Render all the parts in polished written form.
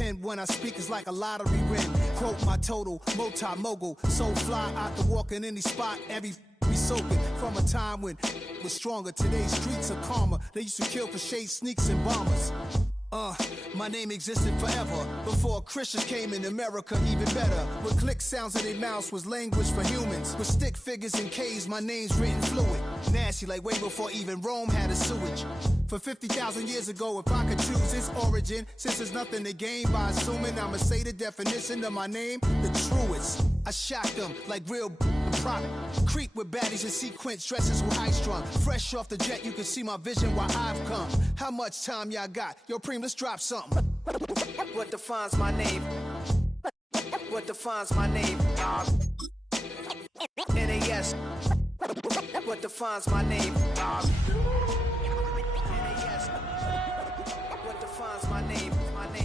pen when I speak is like a lottery win. Quote my total, multi-mogul, so fly out to walk in any spot, every be soaking from a time when was stronger. Today's streets are calmer. They used to kill for shade sneaks and bombers. My name existed forever before Christians came in America, even better. With click sounds in their mouths was language for humans. With stick figures and K's, my name's written fluid. Nasty like way before even Rome had a sewage. For 50,000 years ago, if I could choose its origin, since there's nothing to gain by assuming, I'ma say the definition of my name, the truest. I shocked them like real prop. Creep with baddies in sequence, dresses with high strung. Fresh off the jet, you can see my vision where I've come. How much time y'all got? Yo, Preem, let's drop something. What defines my name? What defines my name? NAS. What defines my name? NAS. What defines my name?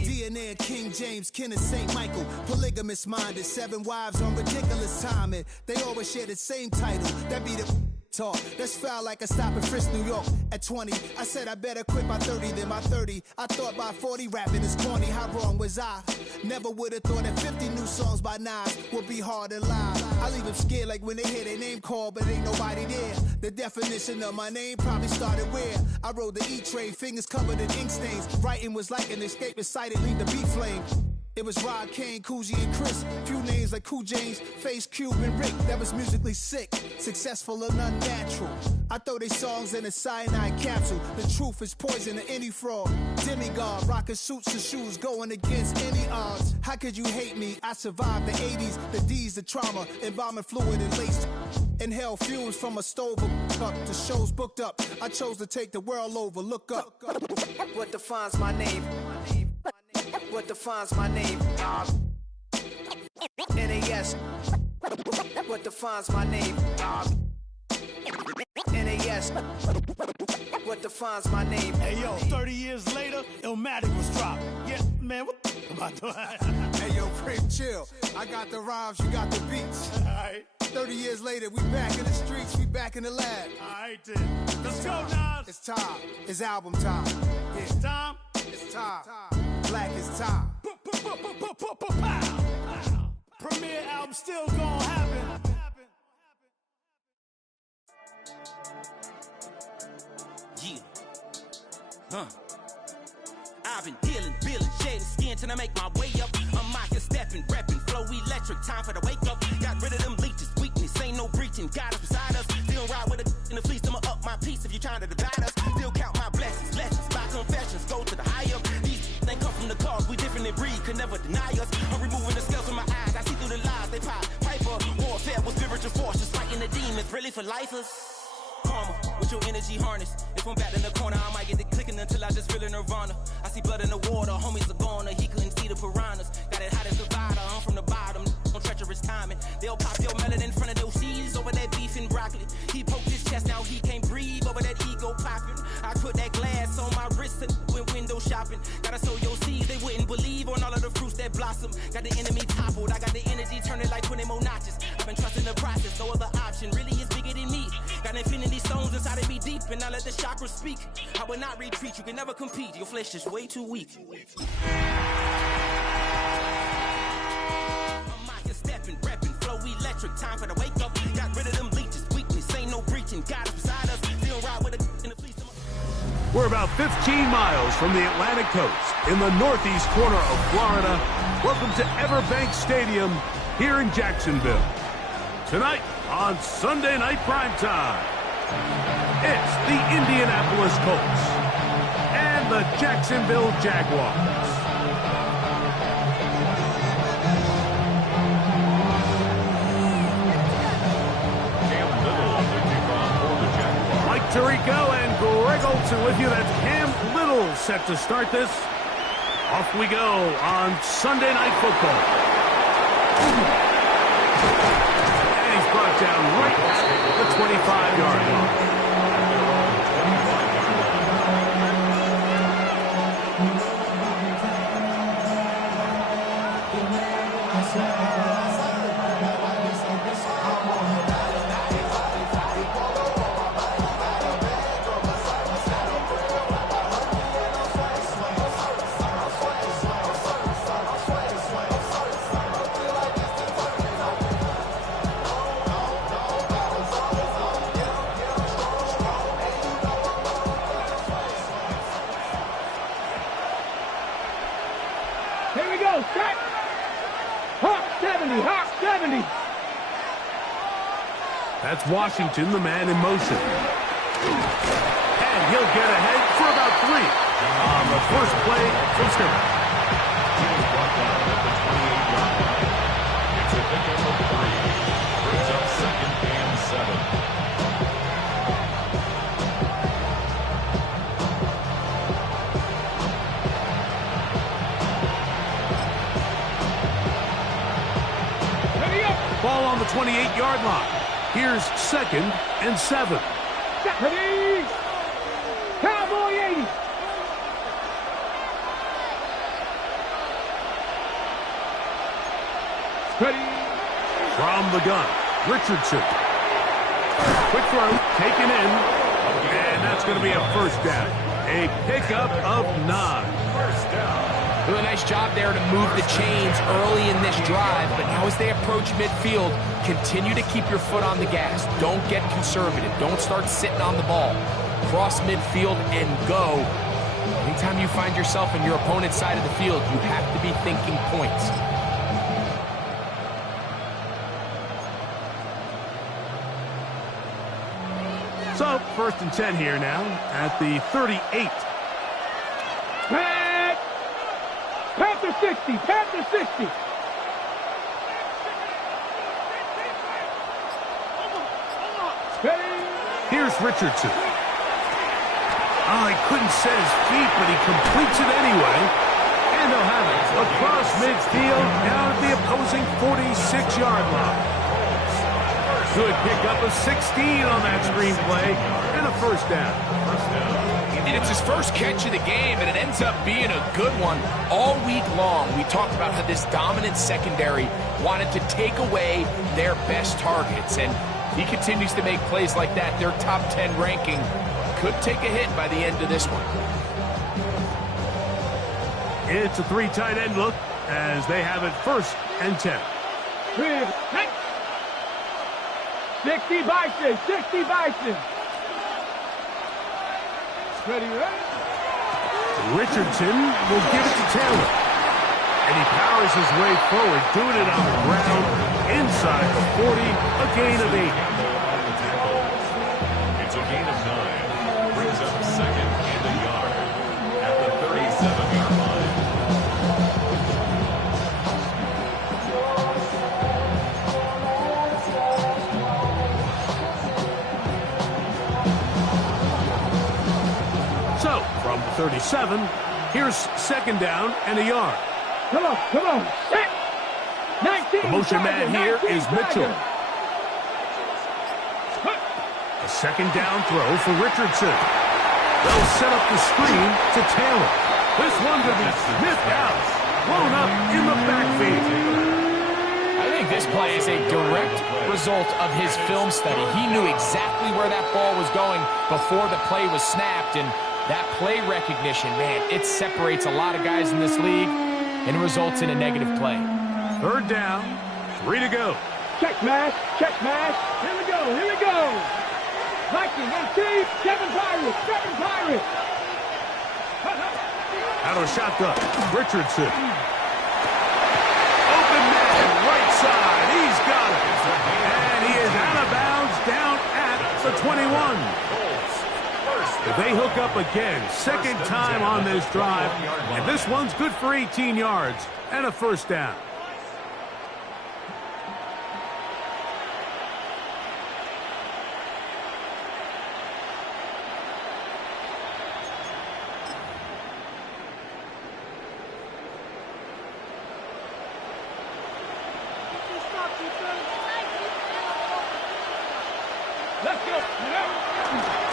DNA of King James, kin of St. Michael. Polygamous minded, 7 wives on ridiculous timing. They always share the same title. That be the talk. That's foul like a stop in Frisk, New York. At 20, I said I better quit by 30 than by 30. I thought by 40 rapping is corny. How wrong was I? Never would have thought that 50 new songs by Nas would be hard to live. I leave them scared like when they hear their name called, but ain't nobody there. The definition of my name probably started where I rode the E-train, fingers covered in ink stains. Writing was like an escape excited, leave the beat flame. It was Rod, Kane, Coogee, and Chris. Few names like Cool James, Face, Cube, and Rick. That was musically sick, successful and unnatural. I throw they songs in a cyanide capsule. The truth is poison to any fraud. Demigod, rocking suits and shoes, going against any odds. How could you hate me? I survived the 80s, the D's, the trauma, embalming fluid and lace. Inhale fumes from a stove up. The show's booked up. I chose to take the world over. Look up. What defines my name? What defines my name? NAS. What defines my name? NAS. What defines my name? Hey yo, 30 years later, Illmatic was dropped. Yeah, man, what the about to Hey yo, Preem, chill. I got the rhymes, you got the beats. Alright. 30 years later, we back in the streets, we back in the lab. Alright then. Let's go, Nas. It's time. It's album time. Yeah. It's time. It's time. Black is time. Premiere album still gonna happen. Yeah. I've been dealing, shedding skin till I make my way up. I'm out here stepping, repping, flow electric, time for the wake up. Got rid of them leeches, weakness, ain't no breaching. God is beside us, still ride with a in the fleece. I'ma up my piece if you trying to divide us. Still count my blessings, lessons, by confessions, go to the high up. These they come from the cause, we different in breed, could never deny us. I'm removing the scales from my eyes, I see through the lies they pop. Piper, warfare with spiritual force, just fighting the demons, really for lifers. Karma, with your energy harness. If I'm back in the corner, I might get it clicking until I just feel a nirvana. I see blood in the water, homies are gone, he couldn't see the piranhas. Got it hot as a divider, I'm from the bottom, no treacherous timing. They'll pop your melon in front of those seeds over that beef and broccoli. He poked his chest, now he can't breathe over that ego popping. I put that glass on my wrist and went window shopping. Gotta sow your seeds, they wouldn't believe on all of the fruits that blossom. Got the enemy toppled, I got the energy turning like 20 more notches. I've been trusting the process, no other option really is bigger than me. Got infinity stones inside of me deep, and I let the chakras speak. I will not retreat, you can never compete. Your flesh is way too weak. I'm out here stepping, repping, flow electric, time for the wake up. Got rid of them leeches, weakness, ain't no breaching. God is beside us, still ride with a in the fleece. We're about 15 miles from the Atlantic coast in the northeast corner of Florida. Welcome to Everbank Stadium here in Jacksonville. Tonight on Sunday Night Primetime, it's the Indianapolis Colts and the Jacksonville Jaguars. Mike Tirico and Greg Olson with you. That's Cam Little set to start this. Off we go on Sunday Night Football. And he's brought down right at the 25-yard line. Here we go, set. Hawk 70, Hawk 70. That's Washington, the man in motion. And he'll get ahead for about 3 on the first play from scrimmage. Brought down at the 28-yard line. It's a pickup of 3. Brings up 2nd and 7. Ball on the 28-yard line. Here's 2nd and 7. Ready? Cowboy 80. Ready? From the gun, Richardson. Quick throw, taken in, and that's going to be a first down. A pickup of 9. First down. Really nice job there to move the chains early in this drive, but now as they approach midfield, continue to keep your foot on the gas. Don't get conservative. Don't start sitting on the ball. Cross midfield and go. Anytime you find yourself in your opponent's side of the field, you have to be thinking points. So, 1st and 10 here now at the 38. Panther 60, Panther 60. Here's Richardson. Oh, he couldn't set his feet, but he completes it anyway. And they'll have it across midfield down at the opposing 46-yard line. Good pickup of 16 on that screenplay and a first down. And it's his first catch of the game, and it ends up being a good one. All week long, we talked about how this dominant secondary wanted to take away their best targets, and he continues to make plays like that. Their top 10 ranking could take a hit by the end of this one. It's a 3 tight end look as they have it 1st and 10. 60 Bison, 60 Bison. Ready, ready? Richardson will give it to Taylor. And he powers his way forward, doing it on the ground, inside the 40, a gain of 8. It's a gain of 9. Brings up 2nd and a yard at the 37-yard line. So, from the 37, here's 2nd down and a yard. Come on, come on. 19. The motion man here is Mitchell. A 2nd down throw for Richardson. They'll set up the screen to Taylor. This one to be sniffed out. Blown up in the backfield. I think this play is a direct result of his film study. He knew exactly where that ball was going before the play was snapped, and that play recognition, man, it separates a lot of guys in this league and results in a negative play. 3rd down, 3 to go. Check mash, check mash. Here we go, here we go. Viking, MC, 7 Pirates, 7 Pirates. Out of a shotgun, Richardson. Open man, right side, he's got it. And he is out of bounds down at the 21. They hook up again, 2nd time on this drive, and this one's good for 18 yards and a first down. Let's go.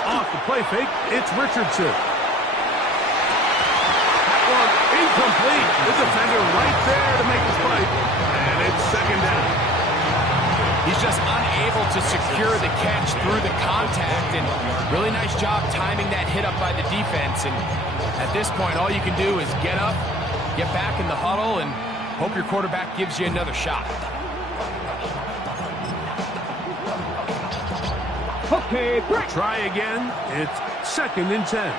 Off the play fake, it's Richardson. That one incomplete. The defender right there to make the play. And it's 2nd down. He's just unable to secure the catch through the contact, and really nice job timing that hit up by the defense. And at this point, all you can do is get up, get back in the huddle, and hope your quarterback gives you another shot. Okay, break. Try again. It's 2nd and 10.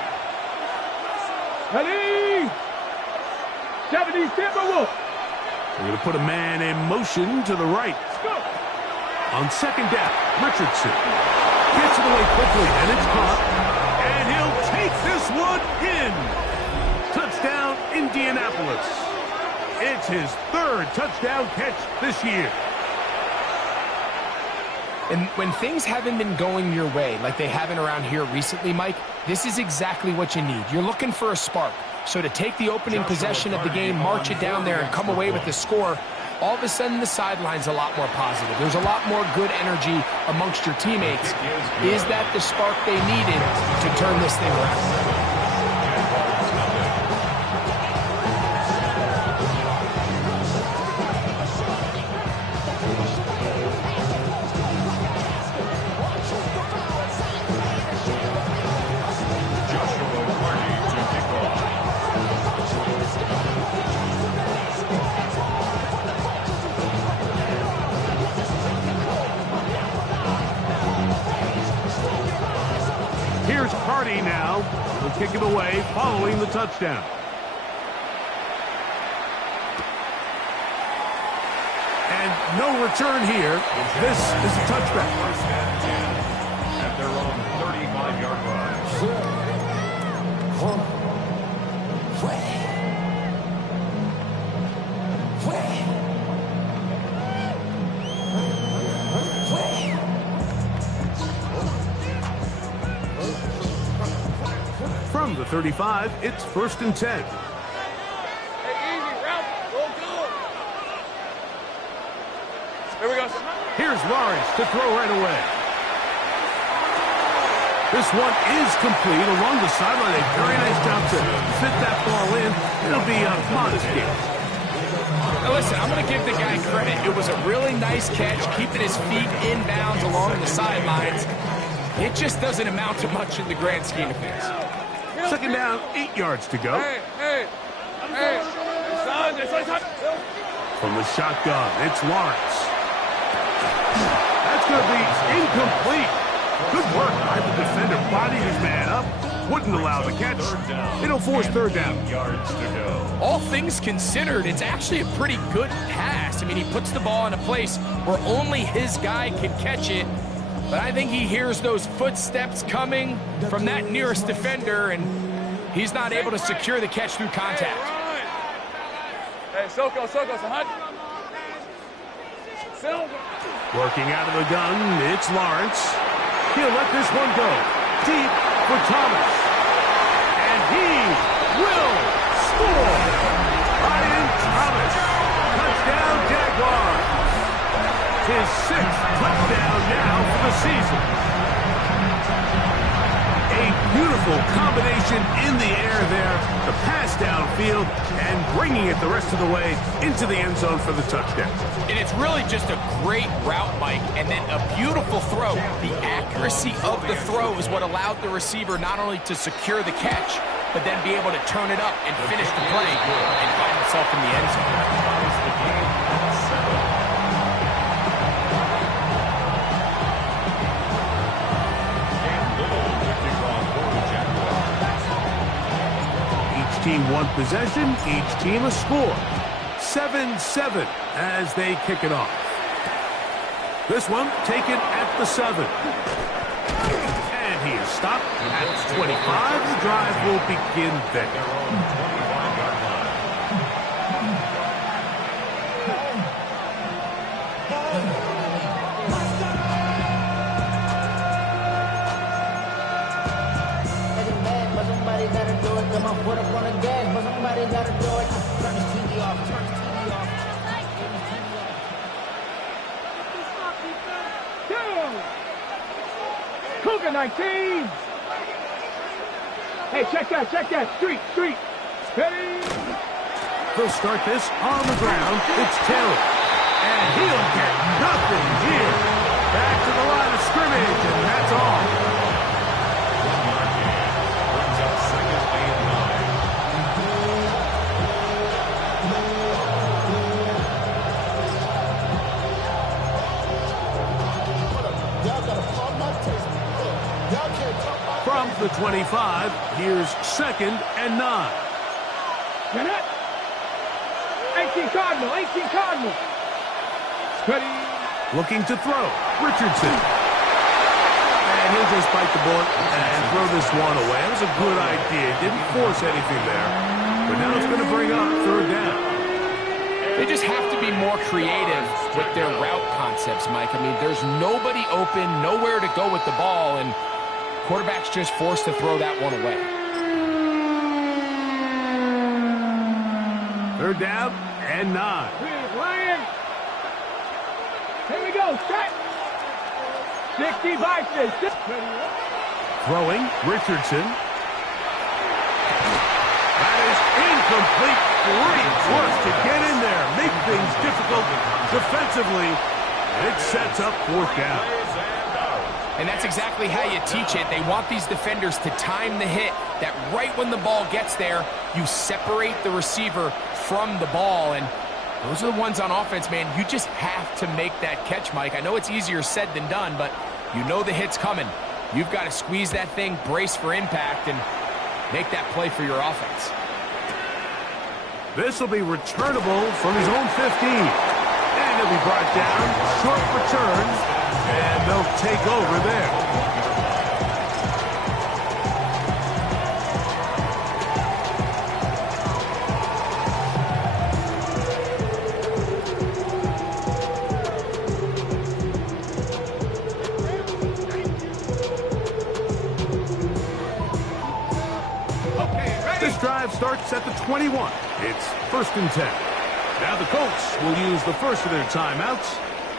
Ready? 70s Timberwolves. They're going to put a man in motion to the right. On second down, Richardson gets it away quickly, and it's caught. And he'll take this one in. Touchdown, Indianapolis. It's his third touchdown catch this year. And when things haven't been going your way, like they haven't around here recently, Mike, this is exactly what you need. You're looking for a spark. So to take the opening possession of the game, march it down there, and come away with the score, all of a sudden the sideline's a lot more positive. There's a lot more good energy amongst your teammates. Is that the spark they needed to turn this thing around? Now will kick it away following the touchdown. And no return here. This is a touchback. First and 10 at their own 35-yard From the 35, it's 1st and 10. Hey, easy, Ralph. Go. Here we go. Here's Lawrence to throw right away. This one is complete along the sideline. A very nice job to fit that ball in. It'll be a modest game. Now listen, I'm going to give the guy credit. It was a really nice catch, keeping his feet in bounds along the sidelines. It just doesn't amount to much in the grand scheme of things. Second down, 8 yards to go. Hey. From the shotgun, it's Lawrence. That's going to be incomplete. Good work by the defender. Body his man up. Wouldn't allow the catch. It'll force third down. yards to go. All things considered, it's actually a pretty good pass. I mean, he puts the ball in a place where only his guy can catch it. But I think he hears those footsteps coming from that nearest defender, and he's not able to secure the catch through contact. Hey, Soko, Sahad. Working out of the gun, it's Lawrence. He'll let this one go. Deep for Thomas. And he will score. Ryan Thomas. Touchdown, Jaguars. His 6th touchdown now for the season. A beautiful combination in the air there. The pass downfield and bringing it the rest of the way into the end zone for the touchdown. And it's really just a great route, Mike, and then a beautiful throw. The accuracy of the throw is what allowed the receiver not only to secure the catch, but then be able to turn it up and finish the play and find himself in the end zone. Team one possession, each team a score. 7-7 as they kick it off. This one taken at the 7. And he is stopped at 25. The drive will begin there. Cougar 19. Hey, check that. Street. Ready? They'll start this on the ground. It's Taylor. And he'll get nothing here. Back to the line of scrimmage, and that's all. 1 yard gain. Brings up 2nd and 9. From the 25, here's 2nd and 9. Get it. 18 Cardinal, 18 Cardinal. Ready. Looking to throw. Richardson. And he'll just bite the bullet and throw this one away. It was a good idea. Didn't force anything there. But now it's going to bring up third down. They just have to be more creative with their route concepts, Mike. I mean, there's nobody open, nowhere to go with the ball, and quarterback's just forced to throw that one away. Third down and 9. Lion. Here we go. Set. 60 vices. Throwing. Richardson. That is incomplete. Great work to get in there. Make things difficult defensively. It sets up fourth down. And that's exactly how you teach it. They want these defenders to time the hit, that right when the ball gets there, you separate the receiver from the ball. And those are the ones on offense, man. You just have to make that catch, Mike. I know it's easier said than done, but you know the hit's coming. You've got to squeeze that thing, brace for impact, and make that play for your offense. This will be returnable from his own 15. And he'll be brought down. Short return. And they'll take over there. This drive starts at the 21. It's 1st and 10. Now the Colts will use the first of their timeouts,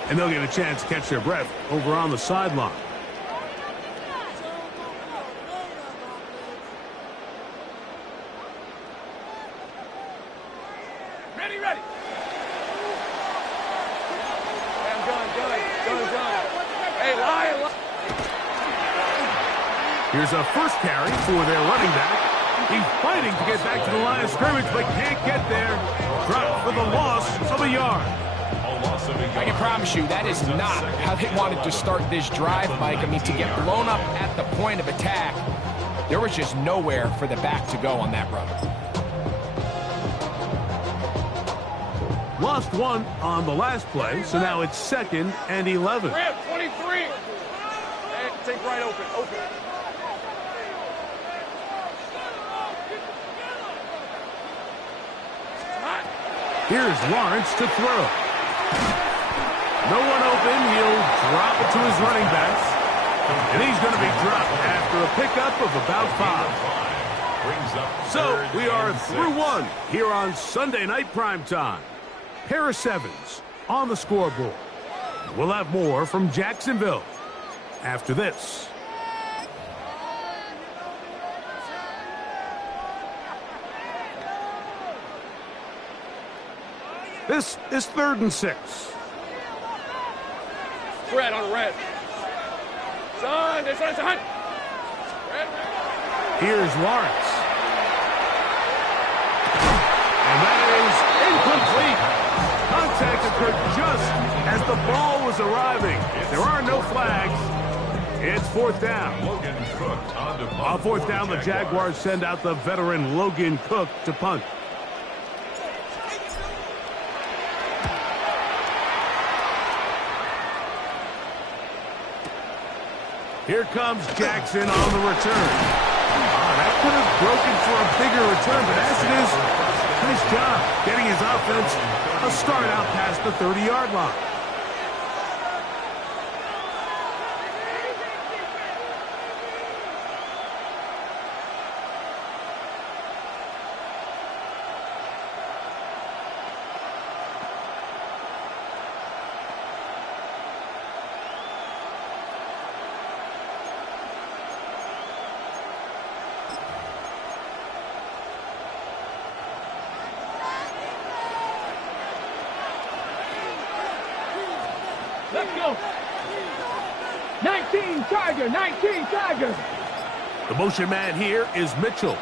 and they'll get a chance to catch their breath over on the sideline. Ready, ready. I'm going. Hey, Lion. Here's a first carry for their running back. He's fighting to get back to the line of scrimmage, but can't get there. Dropped for the loss of a yard. I can promise you that is not how they wanted to start this drive, Mike. I mean, to get blown up at the point of attack, there was just nowhere for the back to go on that run. Lost one on the last play, so now it's 2nd and 11. 23. Hey, take right open. Here's Lawrence to throw. No one open. He'll drop it to his running backs. And he's going to be dropped after a pickup of about 5. So we are through one here on Sunday Night Primetime. Pair of 7s on the scoreboard. We'll have more from Jacksonville after this. This is 3rd and 6. Red on red. Son, this one's a hunt. Red. Here's Lawrence. And that is incomplete. Contact occurred just as the ball was arriving. There are no flags. It's 4th down. On 4th down, the Jaguars send out the veteran Logan Cook to punt. Here comes Jackson on the return. That could have broken for a bigger return, but as it is, nice job getting his offense a start out past the 30-yard line. Let's go. 19 Tiger. The motion man here is Mitchell.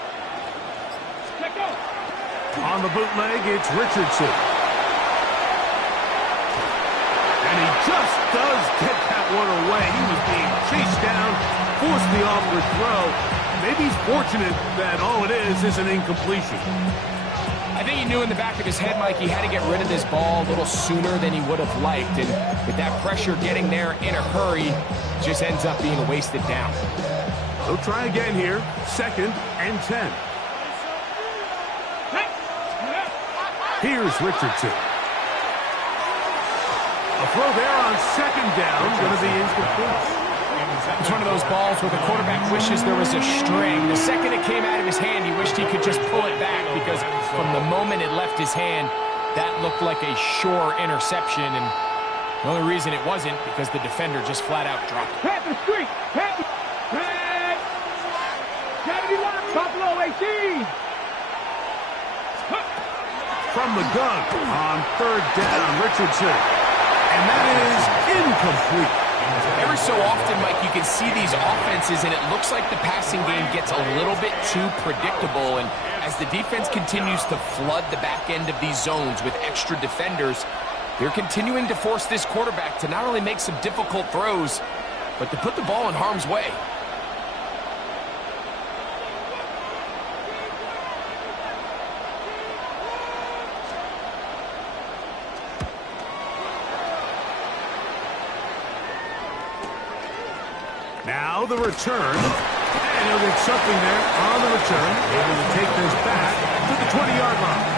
Let go. On the bootleg, it's Richardson. And he just does get that one away. He was being chased down, forced the offward throw. Maybe he's fortunate that all it is an incompletion. I think he knew in the back of his head, Mike, he had to get rid of this ball a little sooner than he would have liked. And with that pressure getting there in a hurry, it just ends up being a wasted down. They'll try again here. 2nd and 10. Here's Richardson. A throw there on 2nd down, going to be incomplete. It's one of those balls where the quarterback wishes there was a string. The second it came out of his hand, he wished he could just pull it back because from the moment it left his hand, that looked like a sure interception. And the only reason it wasn't because the defender just flat out dropped it. Panther Street! Panther! Red! 71! Buffalo 18! From the gun on 3rd down, Richardson. And that is incomplete. Every so often, Mike, you can see these offenses, and it looks like the passing game gets a little bit too predictable. And as the defense continues to flood the back end of these zones with extra defenders, they're continuing to force this quarterback to not only make some difficult throws, but to put the ball in harm's way. Now the return, and he'll get something there on the return, able to take this back to the 20-yard line.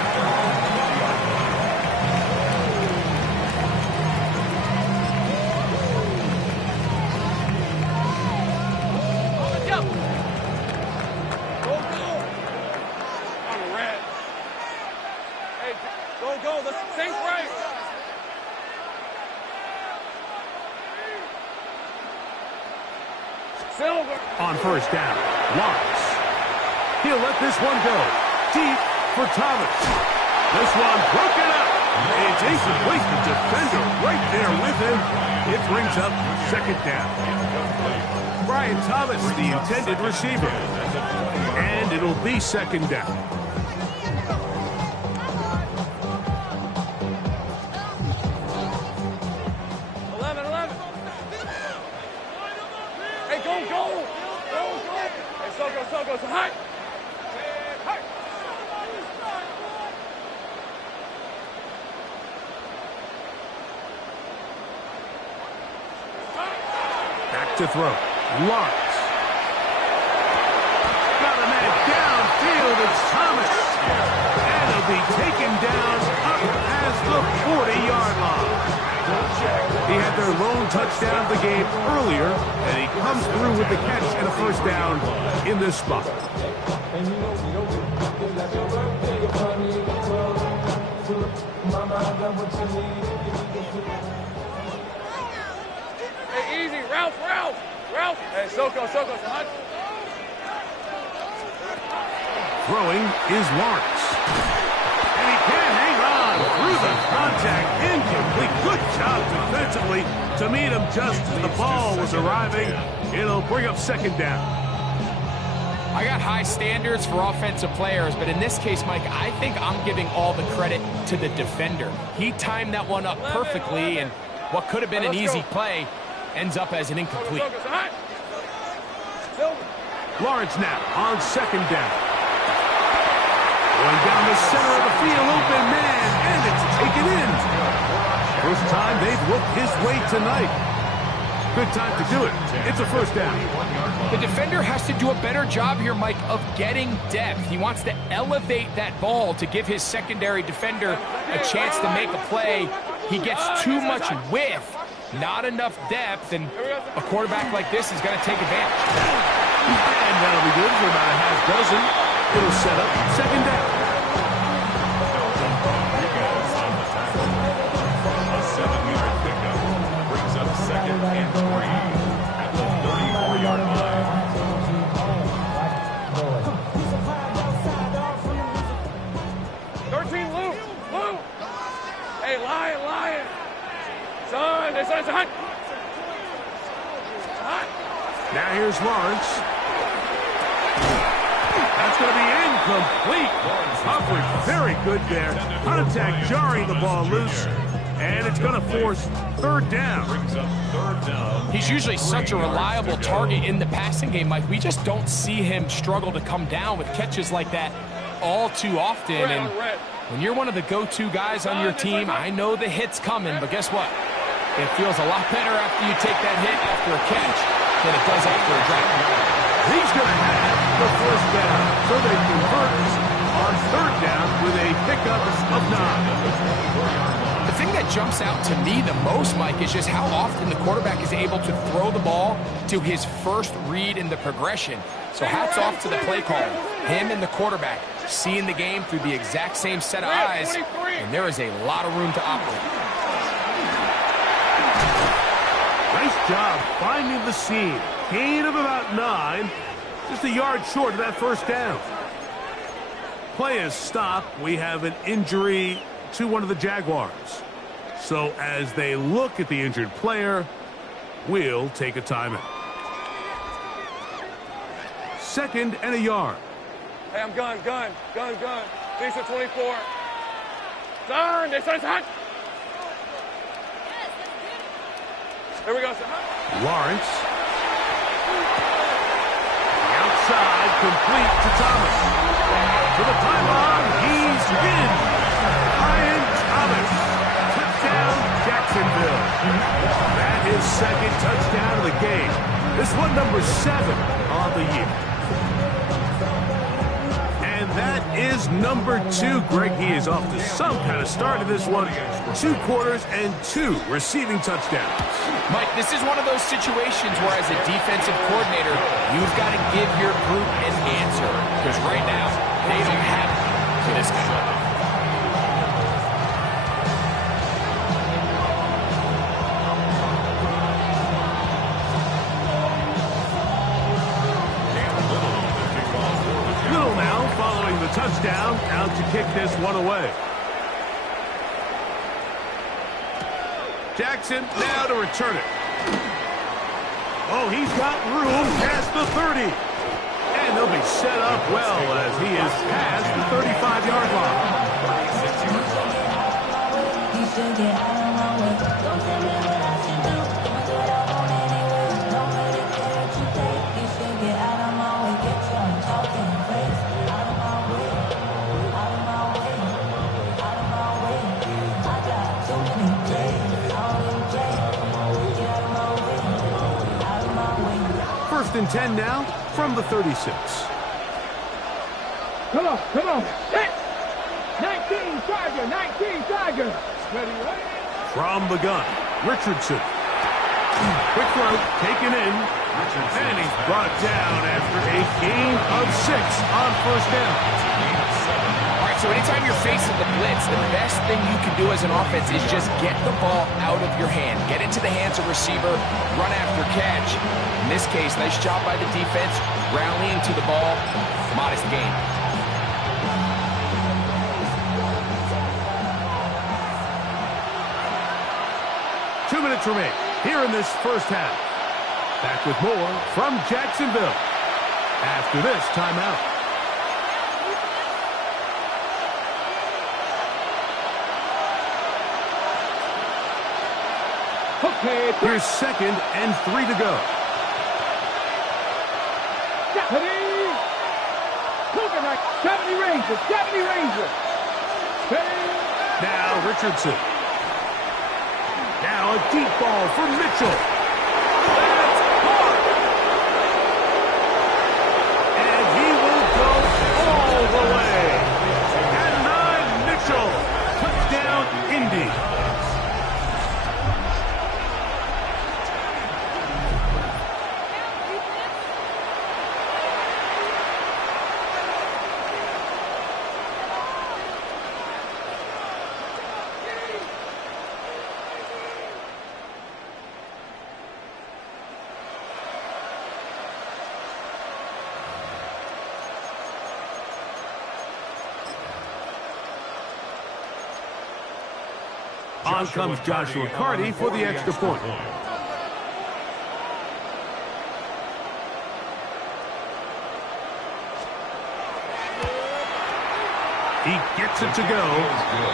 On the red. Hey, go. Let's stay right. Silver. On 1st down, Lawrence. He'll let this one go. Deep for Thomas. This one broken up. It's incomplete. The defender right there with him. It brings up 2nd down. Brian Thomas, the intended receiver. And it'll be 2nd down. Go. High. Back to throw. Lawrence. Got a man downfield. It's Thomas. And he'll be taken down up past the 40-yard line. He had their lone touchdown of the game earlier, and he comes through with the catch and a 1st down in this spot. Hey, easy. Ralph. Hey, Soko. Throwing is Lawrence. And he can hang on through the contact. Incomplete. Good job defensively to meet him just as the ball was arriving. It'll bring up 2nd down. I got high standards for offensive players, but in this case, Mike, I think I'm giving all the credit to the defender. He timed that one up perfectly, and what could have been an easy play ends up as an incomplete. Lawrence now on 2nd down. Going down the center of the field, open man, and it's taken in. First time they've looked his way tonight. Good time to do it. It's a 1st down. The defender has to do a better job here, Mike, of getting depth. He wants to elevate that ball to give his secondary defender a chance to make a play. He gets too much width, not enough depth, and a quarterback like this is going to take advantage. And that'll be good for about a half dozen. It'll set up 2nd down. A 7-yard pickup brings up 2nd and 3 at the 34-yard line. 13, Lou. Hey, Lion. Son, it's hot. Now here's Lawrence. That's going to be incomplete. Coverage very good there. Contact jarring the ball loose. And it's going to force 3rd down. Brings up 3rd down. He's usually such a reliable target in the passing game, Mike. We just don't see him struggle to come down with catches like that all too often. And when you're one of the go-to guys on your team, I know the hit's coming, but guess what? It feels a lot better after you take that hit after a catch than it does after a drop. He's going to have the first down, so they convert on third down with a pickup of 9. The thing that jumps out to me the most, Mike, is just how often the quarterback is able to throw the ball to his first read in the progression. So hats off to the play caller, him and the quarterback, seeing the game through the exact same set of eyes, and there is a lot of room to operate. Nice job finding the seam. Gain of about 9, just a yard short of that first down. Play is stopped. We have an injury to one of the Jaguars. So as they look at the injured player, we'll take a timeout. 2nd and a yard. Hey, I'm gun. These are 24. Turn, this is hot. Here we go, sir. Lawrence. The outside, complete to Thomas. To the pylon, he's in. Ryan Thomas. Touchdown, Jacksonville. That is 2nd touchdown of the game. This one number 7 on the year. And that is number 2. Greg, he is off to some kind of start in this one. 2 quarters and 2 receiving touchdowns. Mike, this is one of those situations where as a defensive coordinator, you've got to give your group an answer. Because right now, they don't have it for this guy. Little now following the touchdown, out to kick this one away. Jackson now to return it. Oh, he's got room past the 30. And they'll be set up well as he is past the 35-yard line. First and 10 now from the 36. Come on. Set. 19 Tiger. Ready. From the gun, Richardson. Quick throw, taken in. And he's brought down after a gain of 6 on first down. All right, so anytime you're facing the blitz, the best thing you can do as an offense is just get the ball out of your hand. Get into the hands of receiver, run after catch. In this case, nice job by the defense, rallying to the ball, modest gain. Two minutes remain here in this first half. Back with more from Jacksonville after this timeout. Okay, Here's 2nd and 3 to go. Moving right. 70 Ranger. Now Richardson. Now a deep ball for Mitchell. That's caught. And he will go all the way. And 9 Mitchell. Touchdown Indy. On comes Joshua Carty for the extra point. He gets it to go,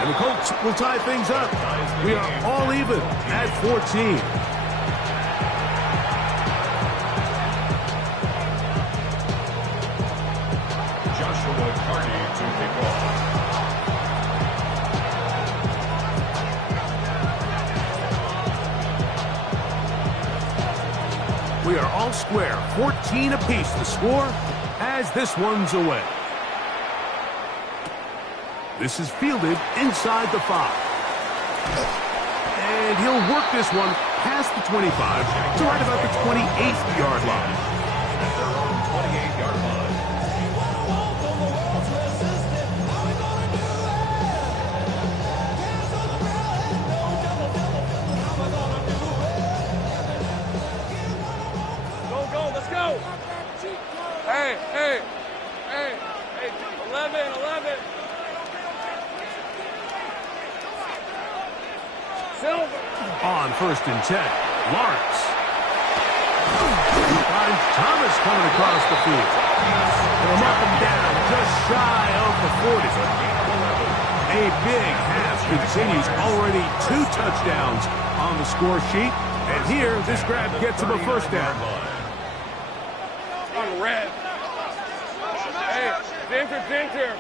and the Colts will tie things up. We are all even at 14. Joshua Carty to are all square. 14 apiece the score as this one's away. This is fielded inside the 5. And he'll work this one past the 25 to right about the 28-yard line. At their own 28-yard line. Go, let's go. Hey, 11. Silver. On 1st and 10, Lawrence. Finds Thomas coming across the field. They'll knock him down just shy of the 40. A big half continues. Already 2 touchdowns on the score sheet. And here, this grab gets him a first down. On red. Hey, Dinter.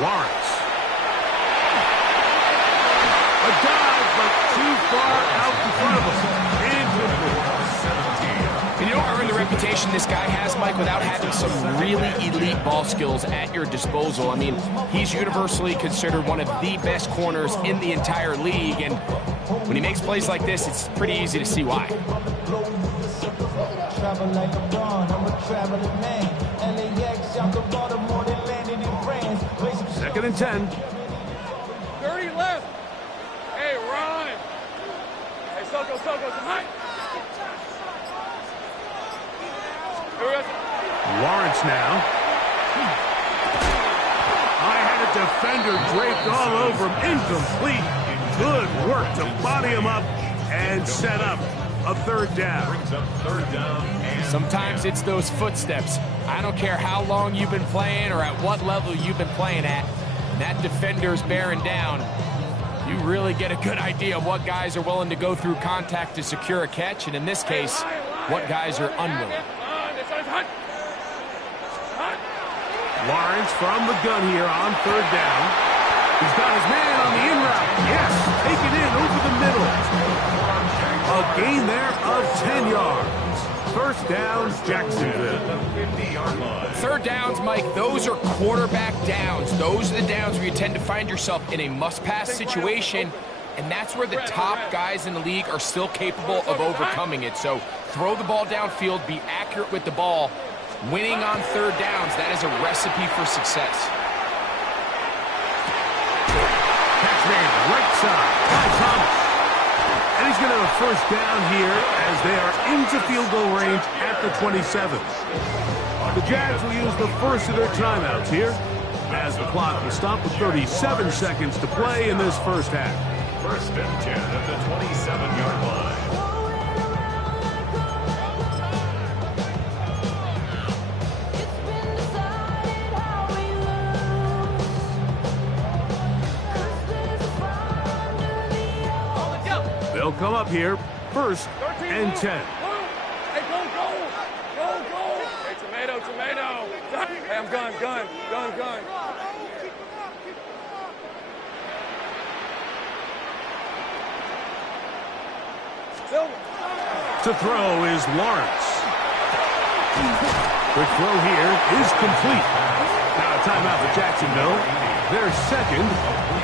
Lawrence. A dive, but too far out in front of him. Incomplete. And you don't earn the reputation this guy has, Mike, without having some really elite ball skills at your disposal. I mean, he's universally considered one of the best corners in the entire league, and when he makes plays like this, it's pretty easy to see why. Second and 10. 30 left. Hey, Ron. Hey, Soko, high. Lawrence now. I had a defender draped all over him. Incomplete. Good work to body him up and set up a 3rd down. Brings up 3rd down. Sometimes it's those footsteps. I don't care how long you've been playing or at what level you've been playing at. That defender's bearing down. You really get a good idea of what guys are willing to go through contact to secure a catch, and in this case, what guys are unwilling. Lawrence from the gun here on 3rd down. He's got his man on the in route. Yes, take it in over the middle. A gain there of 10 yards. First down, Jacksonville. 3rd downs, Mike, those are quarterback downs. Those are the downs where you tend to find yourself in a must-pass situation, and that's where the top guys in the league are still capable of overcoming it. So throw the ball downfield, be accurate with the ball. Winning on 3rd downs, that is a recipe for success. Catch man, right side, Ty Thomas. And he's going to have a first down here as they are into field goal range at the 27. The Jags will use the first of their timeouts here as the clock will stop with 37 seconds to play in this first half. 1st and 10 at the 27-yard line. They'll come up here, 1st and 10. Hey, go. Hey, tomato. Hey, I'm gun. To throw is Lawrence. The throw here is complete. Now a timeout for Jacksonville. Their second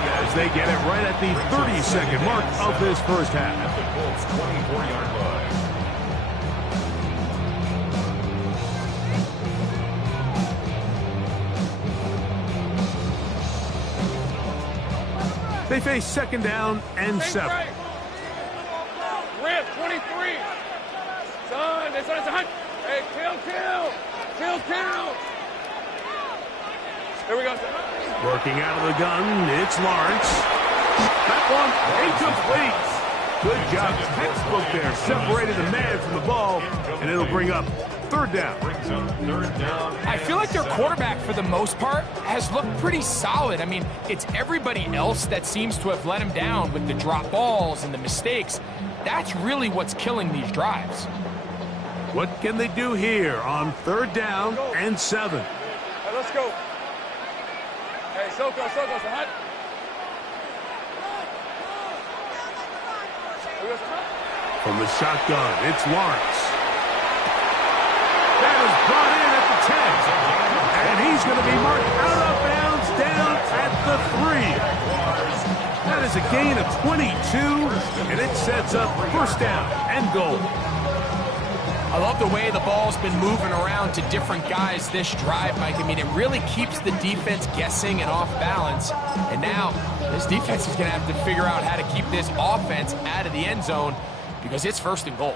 as they get it right at the 30-second mark of this first half. At the Colts' 24-yard line. They face 2nd down and 7. Rip, 23. Son, it's a hunt. Hey, kill. Here we go. Working out of the gun, it's Lawrence. That one incomplete. Good job. Textbook there. Separated the man from the ball, and it'll bring up 3rd down. I feel like their quarterback, for the most part, has looked pretty solid. I mean, it's everybody else that seems to have let him down with the drop balls and the mistakes. That's really what's killing these drives. What can they do here on 3rd down and 7? Hey, let's go. Hey, Soko, so hot. From the shotgun, it's Lawrence. That is brought in at the 10. And he's going to be marked out of bounds down at the 3. That is a gain of 22, and it sets up first down and goal. I love the way the ball's been moving around to different guys this drive, Mike. I mean, it really keeps the defense guessing and off balance. And now this defense is going to have to figure out how to keep this offense out of the end zone because it's first and goal.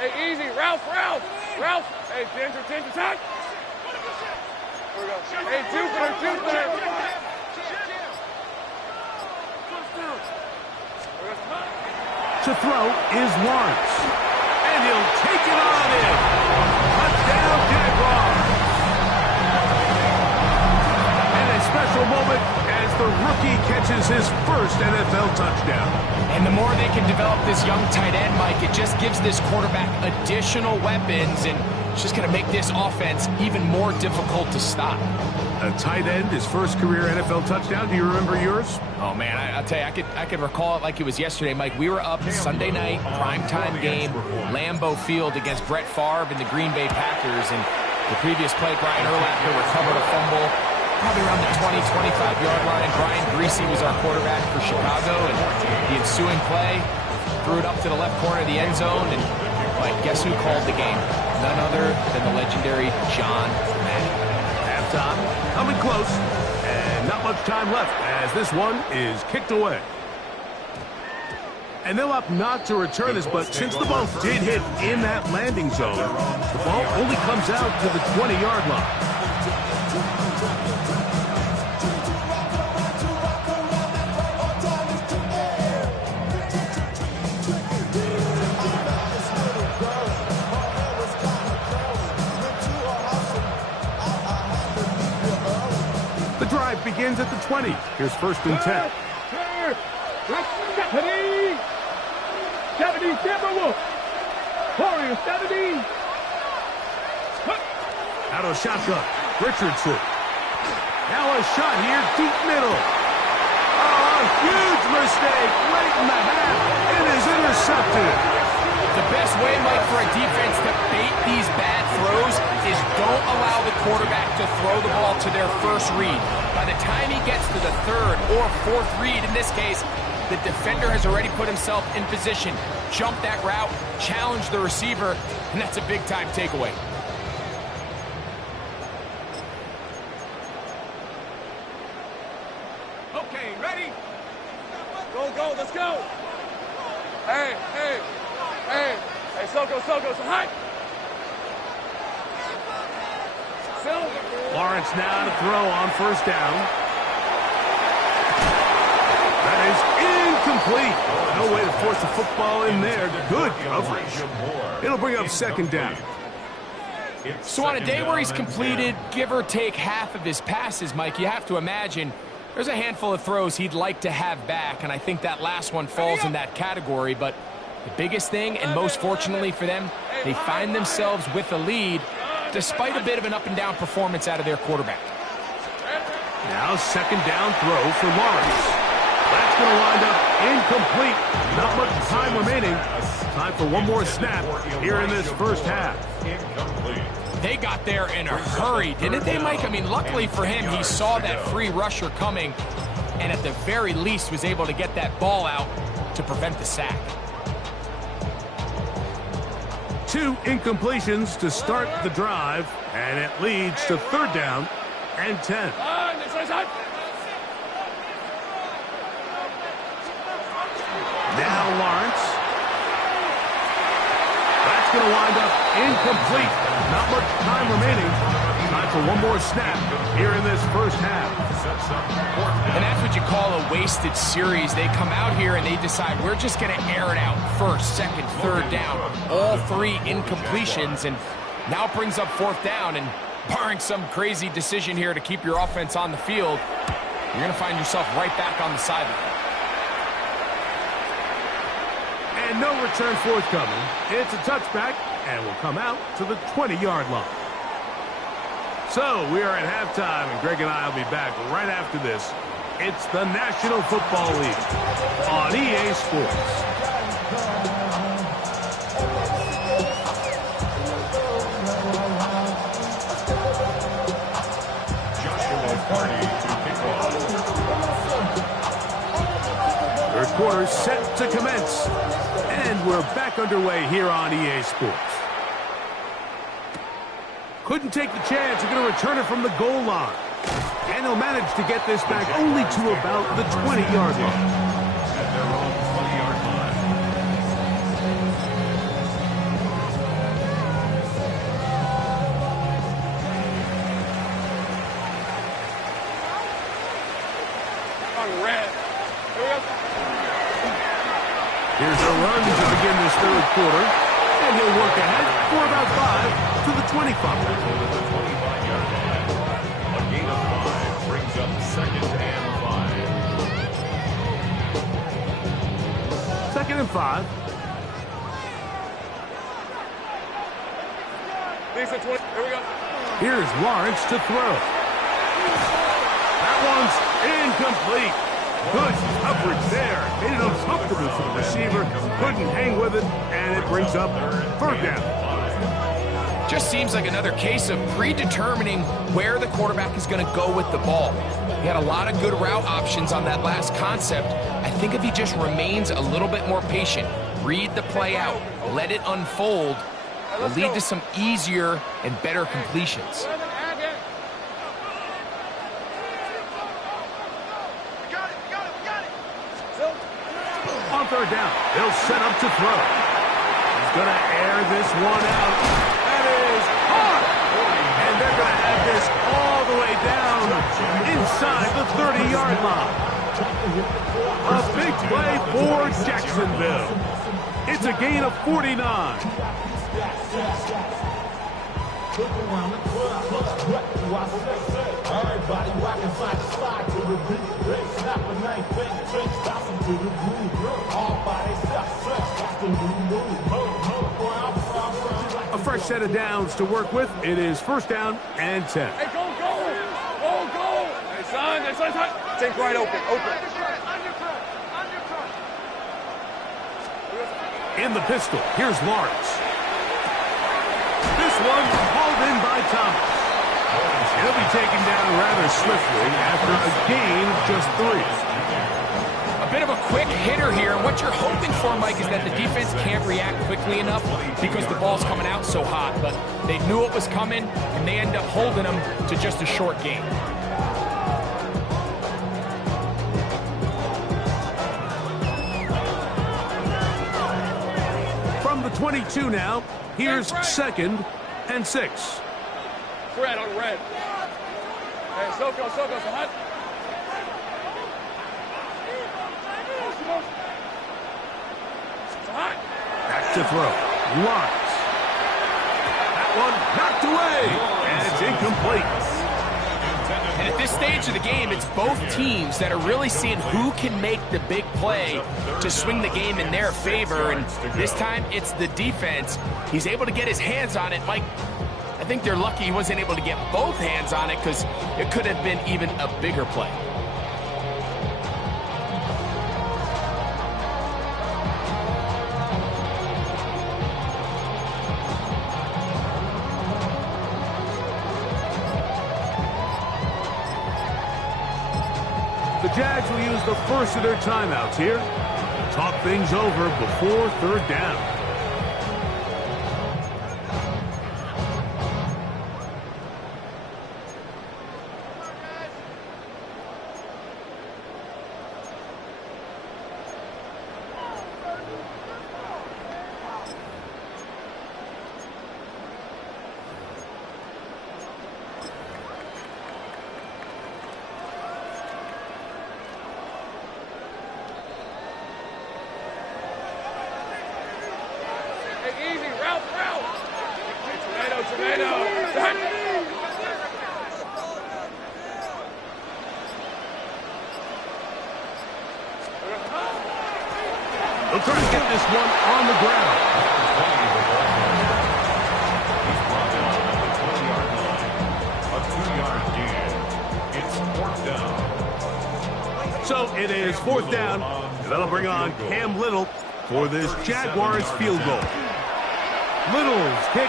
Hey, easy. Ralph. Hey, Ginger, tight. Here we go. Hey, Jupiter. To throw is Lawrence. And he'll take it on in. Touchdown, Jaguars. And a special moment as the rookie catches his first NFL touchdown. And the more they can develop this young tight end, Mike, it just gives this quarterback additional weapons, and it's just going to make this offense even more difficult to stop. A tight end, his first career NFL touchdown. Do you remember yours? Oh, man, I'll tell you, I could recall it like it was yesterday, Mike. We were up Sunday night, primetime game, Lambeau Field against Brett Favre and the Green Bay Packers. And the previous play, Brian Urlacher recovered a fumble probably around the 20, 25-yard line. Brian Greasy was our quarterback for Chicago. And the ensuing play, threw it up to the left corner of the end zone. And, Mike, guess who called the game? None other than the legendary John Madden. Halftime, coming close, and not much time left as this one is kicked away. And they'll opt not to return this, but since the ball did hit in that landing zone, the ball only comes out to the 20-yard line. The drive begins at the 20. Here's first and 10. Out of a shotgun. Richardson. Now a shot here, deep middle. Oh, a huge mistake late in the half. It is intercepted. The best way, Mike, for a defense to bait these bad throws is don't allow the quarterback to throw the ball to their first read. By the time he gets to the third or fourth read, in this case, the defender has already put himself in position, jump that route, challenge the receiver, and that's a big-time takeaway. Okay, ready? Go, let's go. Hey, Soko, so high. Lawrence now to throw on first down. That is incomplete. No way to force the football in there. Good coverage. It'll bring up second down. So on a day where he's completed, give or take half of his passes, Mike, you have to imagine there's a handful of throws he'd like to have back, and I think that last one falls in that category. But the biggest thing, and most fortunately for them, they find themselves with a lead despite a bit of an up-and-down performance out of their quarterback. Now second down throw for Lawrence. That's going to wind up incomplete. Not much time remaining. Time for one more snap here in this first half. They got there in a hurry, didn't they, Mike? I mean, luckily for him, he saw that free rusher coming and at the very least was able to get that ball out to prevent the sack. 2 incompletions to start the drive, and it leads to third down and 10. Now Lawrence. That's going to wind up incomplete. Not much time remaining. Time for one more snap here in this first half. And that's what you call a wasted series. They come out here and they decide we're just going to air it out. First, second, third down. All 3 incompletions, and now it brings up fourth down. And barring some crazy decision here to keep your offense on the field, you're going to find yourself right back on the sideline. And no return forthcoming. It's a touchback, and will come out to the 20-yard line. So we are at halftime, and Greg and I will be back right after this. It's the National Football League on EA Sports. Third quarter set to commence. And we're back underway here on EA Sports. Couldn't take the chance. He's going to return it from the goal line. And he'll manage to get this back only to about the 20-yard line. At their own 20-yard line. On red. Here's a run to begin this third quarter. And he'll work ahead for about 5 to the 25. To the 25-yard line. A gain of 5 brings up 2nd and 5. 2nd and 5. Lisa, 20. Here we go. Here's Lawrence to throw. That one's incomplete. Good coverage there. Made it uncomfortable for the receiver. Couldn't hang with it, and it brings up 3rd down. Just seems like another case of predetermining where the quarterback is going to go with the ball. He had a lot of good route options on that last concept. I think if he just remains a little bit more patient, read the play out, let it unfold, will lead to some easier and better completions. On 3rd down, he'll set up to throw. He's going to air this one out. That is hard. And they're going to have this all the way down inside the 30-yard line. A big play for Jacksonville. It's a gain of 49. A fresh set of downs to work with. It is 1st down and 10. Hey, go! Hey, son. Take right open. In the pistol, here's Lawrence. This one hauled in by Thomas. He'll be taken down rather swiftly after a gain of just 3. A bit of a quick hitter here, and what you're hoping for, Mike, is that the defense can't react quickly enough because the ball's coming out so hot, but they knew it was coming, and they end up holding them to just a short gain. From the 22 now, here's 2nd and 6. Fred on red. Hey, Soko, hot. Back to throw. Lawrence. That one knocked away, and it's incomplete. And at this stage of the game, it's both teams that are really seeing who can make the big play to swing the game in their favor. And this time, it's the defense. He's able to get his hands on it. Mike, I think they're lucky he wasn't able to get both hands on it because it could have been even a bigger play. The Jags will use the first of their timeouts here. Talk things over before 3rd down. They'll try to get this one on the ground. He's brought down at the 20-yard line. A 2-yard gain. It's 4th down. So it is 4th down. And that'll bring on Cam Little for this Jaguars field goal. Little's kick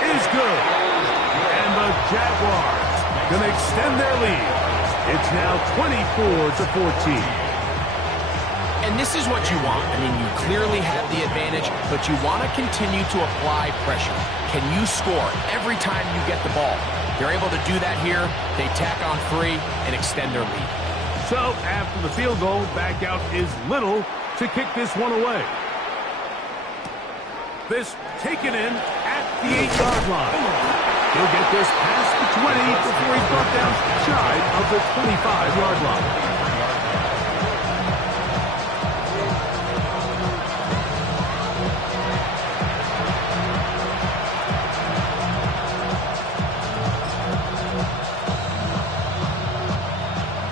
is good. And the Jaguars can extend their lead. It's now 24-14. And this is what you want. I mean, you clearly have the advantage, but you want to continue to apply pressure. Can you score every time you get the ball? They're able to do that here. They tack on 3 and extend their lead. So, after the field goal, back out is Little to kick this one away. This taken in at the 8-yard line. He'll get this past the 20 before he's brought down shy of the 25-yard line.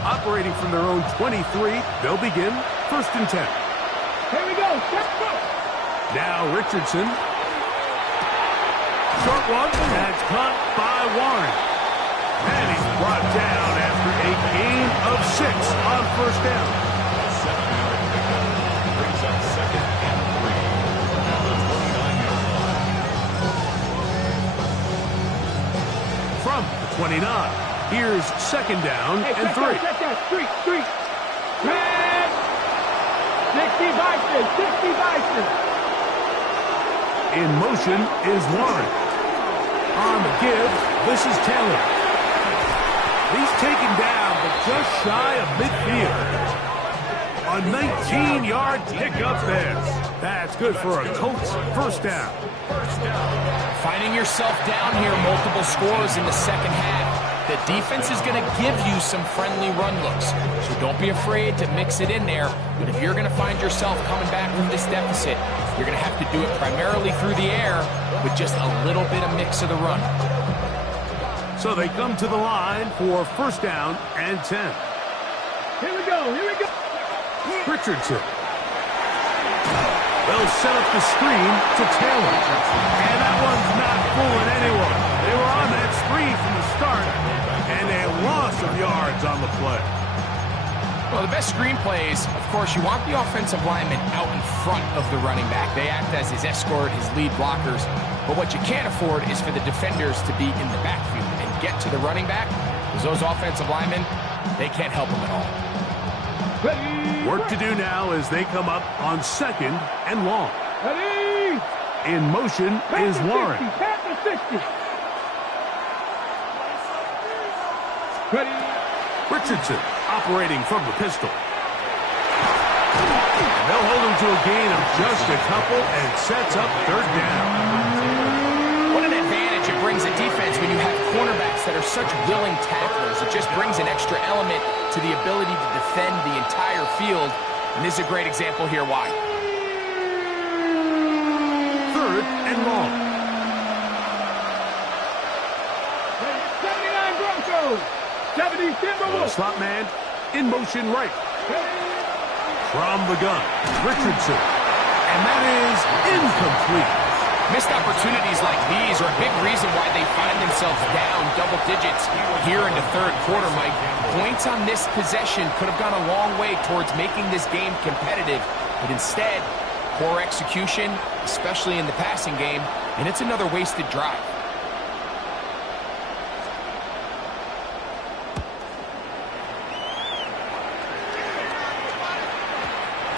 Operating from their own 23, they'll begin 1st and 10. Here we go. Step up. Now Richardson. Short one. That's caught by Warren. And he's brought down after a gain of 6 on 1st down. 7-yard pickup brings up 2nd and 3 at the 29-yard line. From the 29. Here's 2nd down and 3. Check that. Street. Man. 60 Bison. In motion is Warren. On the give, this is Taylor. He's taken down, but just shy of midfield. A 19-yard pickup there. That's good for a Colts 1st down. Finding yourself down here, multiple scores in the second half. The defense is going to give you some friendly run looks, so don't be afraid to mix it in there. But if you're going to find yourself coming back from this deficit, you're going to have to do it primarily through the air with just a little bit of mix of the run. So they come to the line for 1st down and 10. Here we go. Richardson. They'll set up the screen to Taylor. And that one's not fooling anyone. They were on that screen from the start, and a loss of yards on the play. Well, the best screen plays, of course, you want the offensive lineman out in front of the running back. They act as his escort, his lead blockers. But what you can't afford is for the defenders to be in the backfield and get to the running back, because those offensive linemen, they can't help them at all. Work to do now as they come up on 2nd and long. Ready. In motion is Warren. Pass the 60. Ready. Richardson operating from the pistol. And they'll hold him to a gain of just a couple and sets up 3rd down. What an advantage it brings a defense when you have cornerbacks that are such willing tacklers. It just brings an extra element to the ability to defend the entire field. And this is a great example here why. 3rd and long. 79 Broncos. 70 Timberwolves. Slot man in motion right. From the gun, Richardson. And that is incomplete. Missed opportunities like these are a big reason why they find themselves down double digits here in the 3rd quarter, Mike. Points on this possession could have gone a long way towards making this game competitive, but instead, poor execution, especially in the passing game, and it's another wasted drive.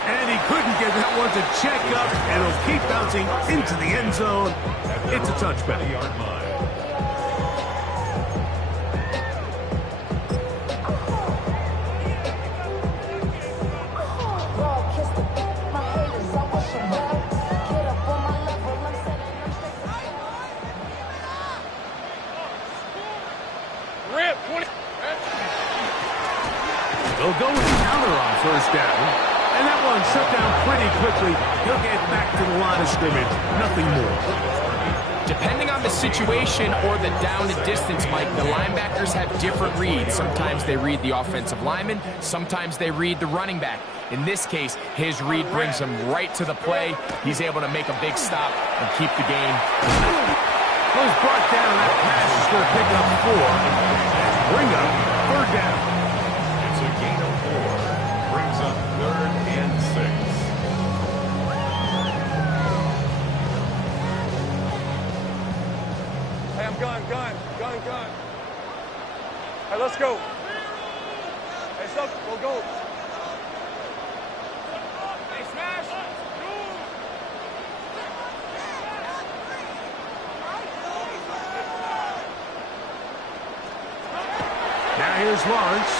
And he couldn't get that one to check up, and it'll keep bouncing into the end zone. It's a touchback. They'll go with the counter on 1st down. And that one shut down pretty quickly. He'll get back to the line of scrimmage. Nothing more. Depending on the situation or the down and distance, Mike, the linebackers have different reads. Sometimes they read the offensive lineman. Sometimes they read the running back. In this case, his read brings him right to the play. He's able to make a big stop and keep the game. Was brought down. That pass is going to pick up 4 and bring up 3rd down. It's a gain of 4. Brings up 3rd and 6. gun. Hey, let's go. Hey, stop. We'll go. Hey, smash. Now here's Lawrence.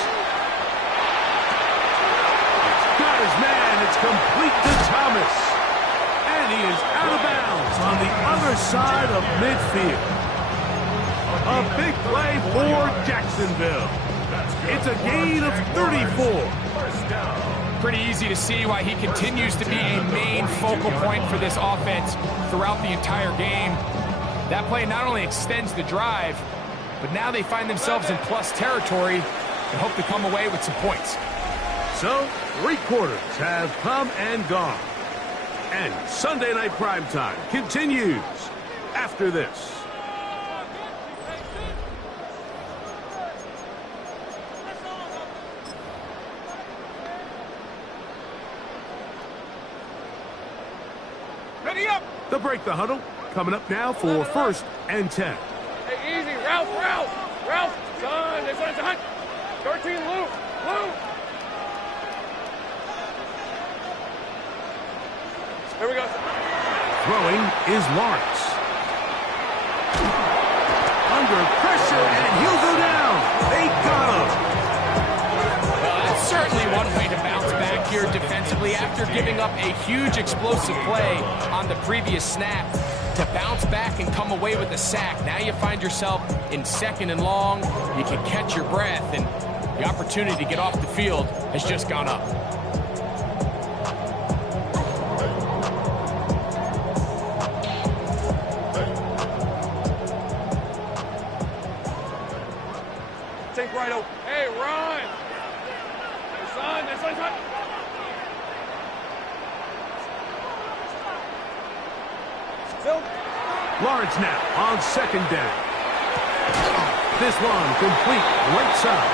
He's got his man. It's complete to Thomas. And he is out of bounds on the other side of midfield. A big play for Jacksonville. It's a gain of 34. Pretty easy to see why he continues to be a main focal point for this offense throughout the entire game. That play not only extends the drive, but now they find themselves in plus territory and hope to come away with some points. So, 3 quarters have come and gone. And Sunday Night Primetime continues after this. Ready up. They'll break the huddle. Coming up now for 1st and 10. Hey, easy. Ralph. Son, this one's a hunt. 13, Luke. Here we go. Throwing is Lawrence. Under pressure, and he'll go down. They got him. Well, that's certainly one way to bounce back here defensively after giving up a huge explosive play on the previous snap. To bounce back and come away with a sack. Now you find yourself in 2nd and long. You can catch your breath, and the opportunity to get off the field has just gone up. Take right over. Hey, run. Hey, son, this one's hot. Lawrence now on 2nd down. This one complete right side.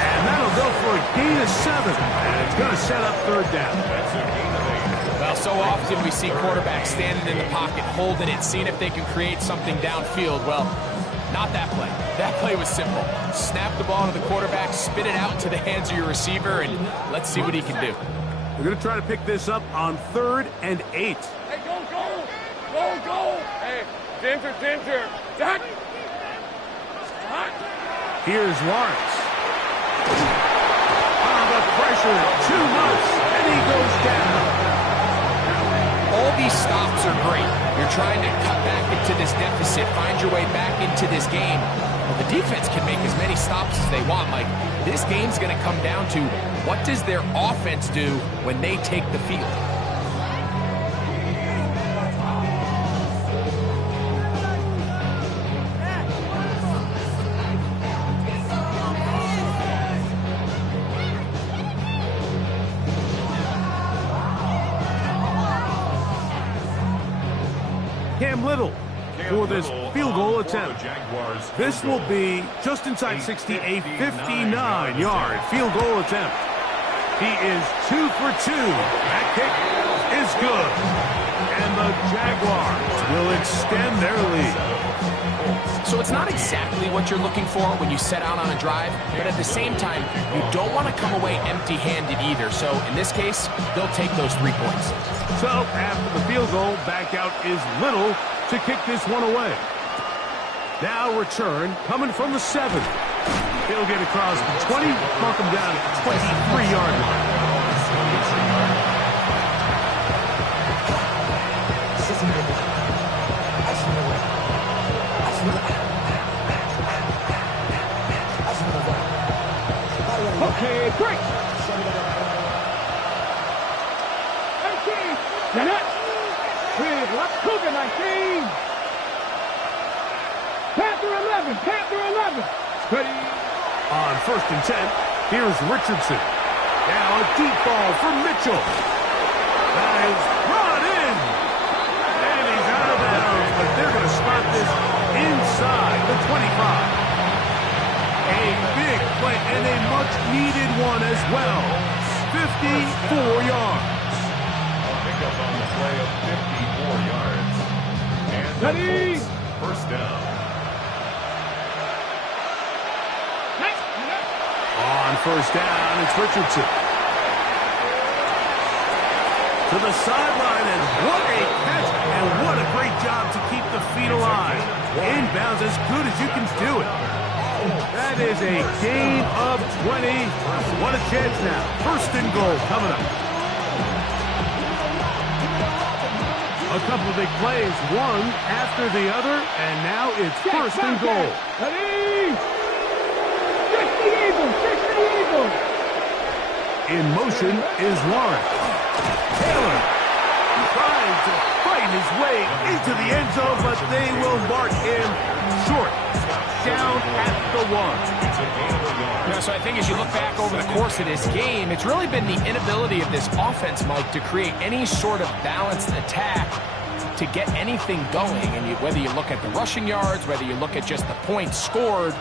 And that'll go for a gain of 7. And it's going to set up 3rd down. Well, so often we see quarterbacks standing in the pocket, holding it, seeing if they can create something downfield. Well, not that play. That play was simple. Snap the ball to the quarterback, spit it out into the hands of your receiver, and let's see what he can do. We're going to try to pick this up on 3rd and 8. Hey, go. Hey, Ginger. Dot. Here's Lawrence. The pressure, too much, and he goes down. All these stops are great. You're trying to cut back into this deficit, find your way back into this game. Well, the defense can make as many stops as they want, Mike. This game's going to come down to what does their offense do when they take the field. Little for this field goal attempt. This will be just inside 60, a 59-yard field goal attempt. He is 2 for 2. That kick is good. And the Jaguars will extend their lead. So it's not exactly what you're looking for when you set out on a drive, but at the same time, you don't want to come away empty-handed either. So in this case, they'll take those 3 points. So after the field goal, back out is Little to kick this one away. Now return coming from the 7. He'll get across the 20, mark him down at the 23-yard line. Okay, great. 19. Janet. Let's cook it, 19. Panther 11. Ready. On 1st and 10, here's Richardson. Now a deep ball for Mitchell. That is brought in. And he's out of bounds, but they're going to spot this inside the 25. A big play and a much-needed one as well. 54 yards. Pick up on the play of 54 yards. And ready. 1st down. On first down, it's Richardson. To the sideline, and what a catch, and what a great job to keep the feet alive. Inbounds as good as you can do it. That is a gain of 20. What a chance now. First and goal coming up. A couple of big plays, one after the other, and now it's first and goal. Ready? Check the eagle! Check the eagle! In motion is Lawrence. Taylor trying to fight his way into the end zone, but they will mark him short. Down at the 1. So I think as you look back over the course of this game, it's really been the inability of this offense, Mike, to create any sort of balanced attack to get anything going. And whether you look at the rushing yards, whether you look at just the points scored,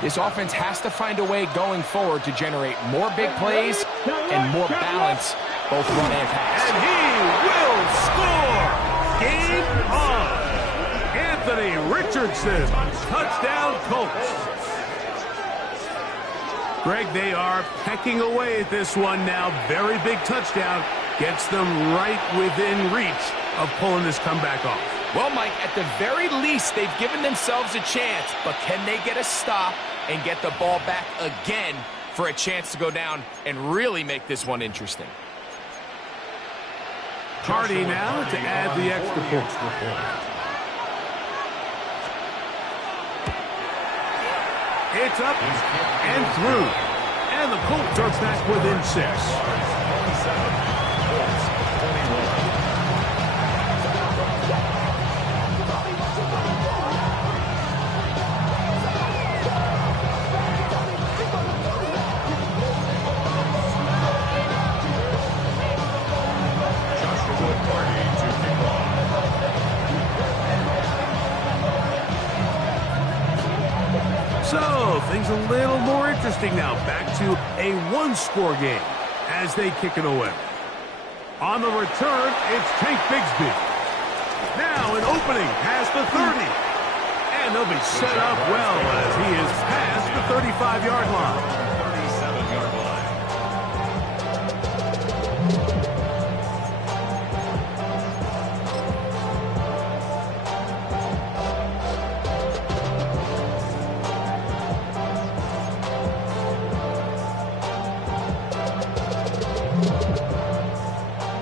this offense has to find a way going forward to generate more big plays and more balance, both run and pass. And he will score! Game on! Anthony Richardson, touchdown Colts. Greg, they are pecking away at this one now. Very big touchdown. Gets them right within reach of pulling this comeback off. Well, Mike, at the very least, they've given themselves a chance, but can they get a stop and get the ball back again for a chance to go down and really make this one interesting? Hardy now to add the extra point. It's up and through. And the Colts are back within 6. So, things a little more interesting now. Back to a one-score game as they kick it away. On the return, it's Tank Bigsby. Now an opening past the 30. And they'll be set up well as he is past the 35-yard line. 37-yard line.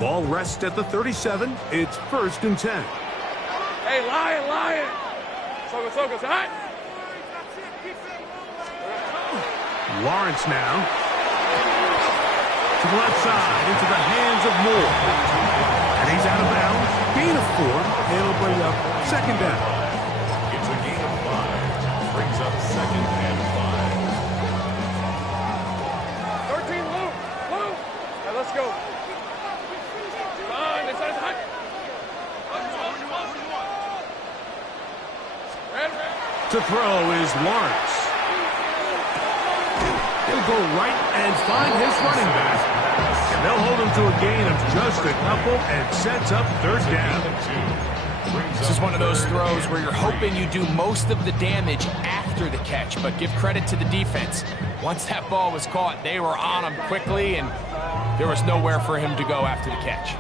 Ball rests at the 37. It's first and 10. Hey, Lion! Focus, hot! Lawrence now. To the left side, into the hands of Moore. And he's out of bounds. Gain of 4. It'll bring up second down. It's a gain of 5. Brings up second and 5. 13, Lou! Now let's go. To throw is Lawrence. He'll go right and find his running back. And they'll hold him to a gain of just a couple and sets up third down. This is one of those throws where you're hoping you do most of the damage after the catch, but give credit to the defense. Once that ball was caught, they were on him quickly, and there was nowhere for him to go after the catch.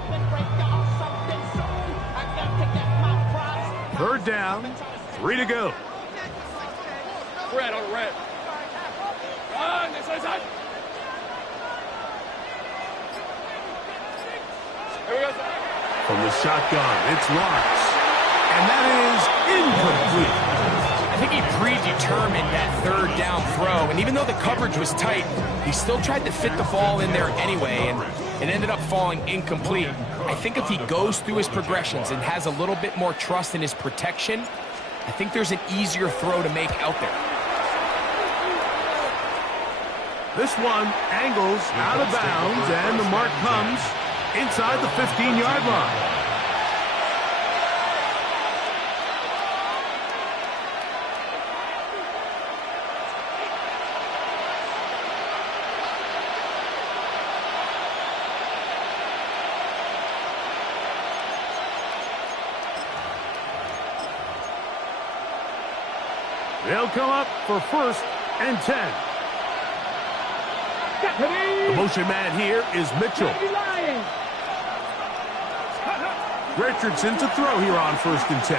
Third down, 3 to go. Red on red. This side. Here we go. From the shotgun, it's Lawrence. And that is incomplete. I think he predetermined that third down throw, and even though the coverage was tight, he still tried to fit the ball in there anyway, and it ended up falling incomplete. I think if he goes through his progressions and has a little bit more trust in his protection, I think there's an easier throw to make out there. This one angles out of bounds, and the mark comes inside the 15-yard line. They'll come up for first and 10. The motion man here is Mitchell. Richardson to throw here on 1st and 10.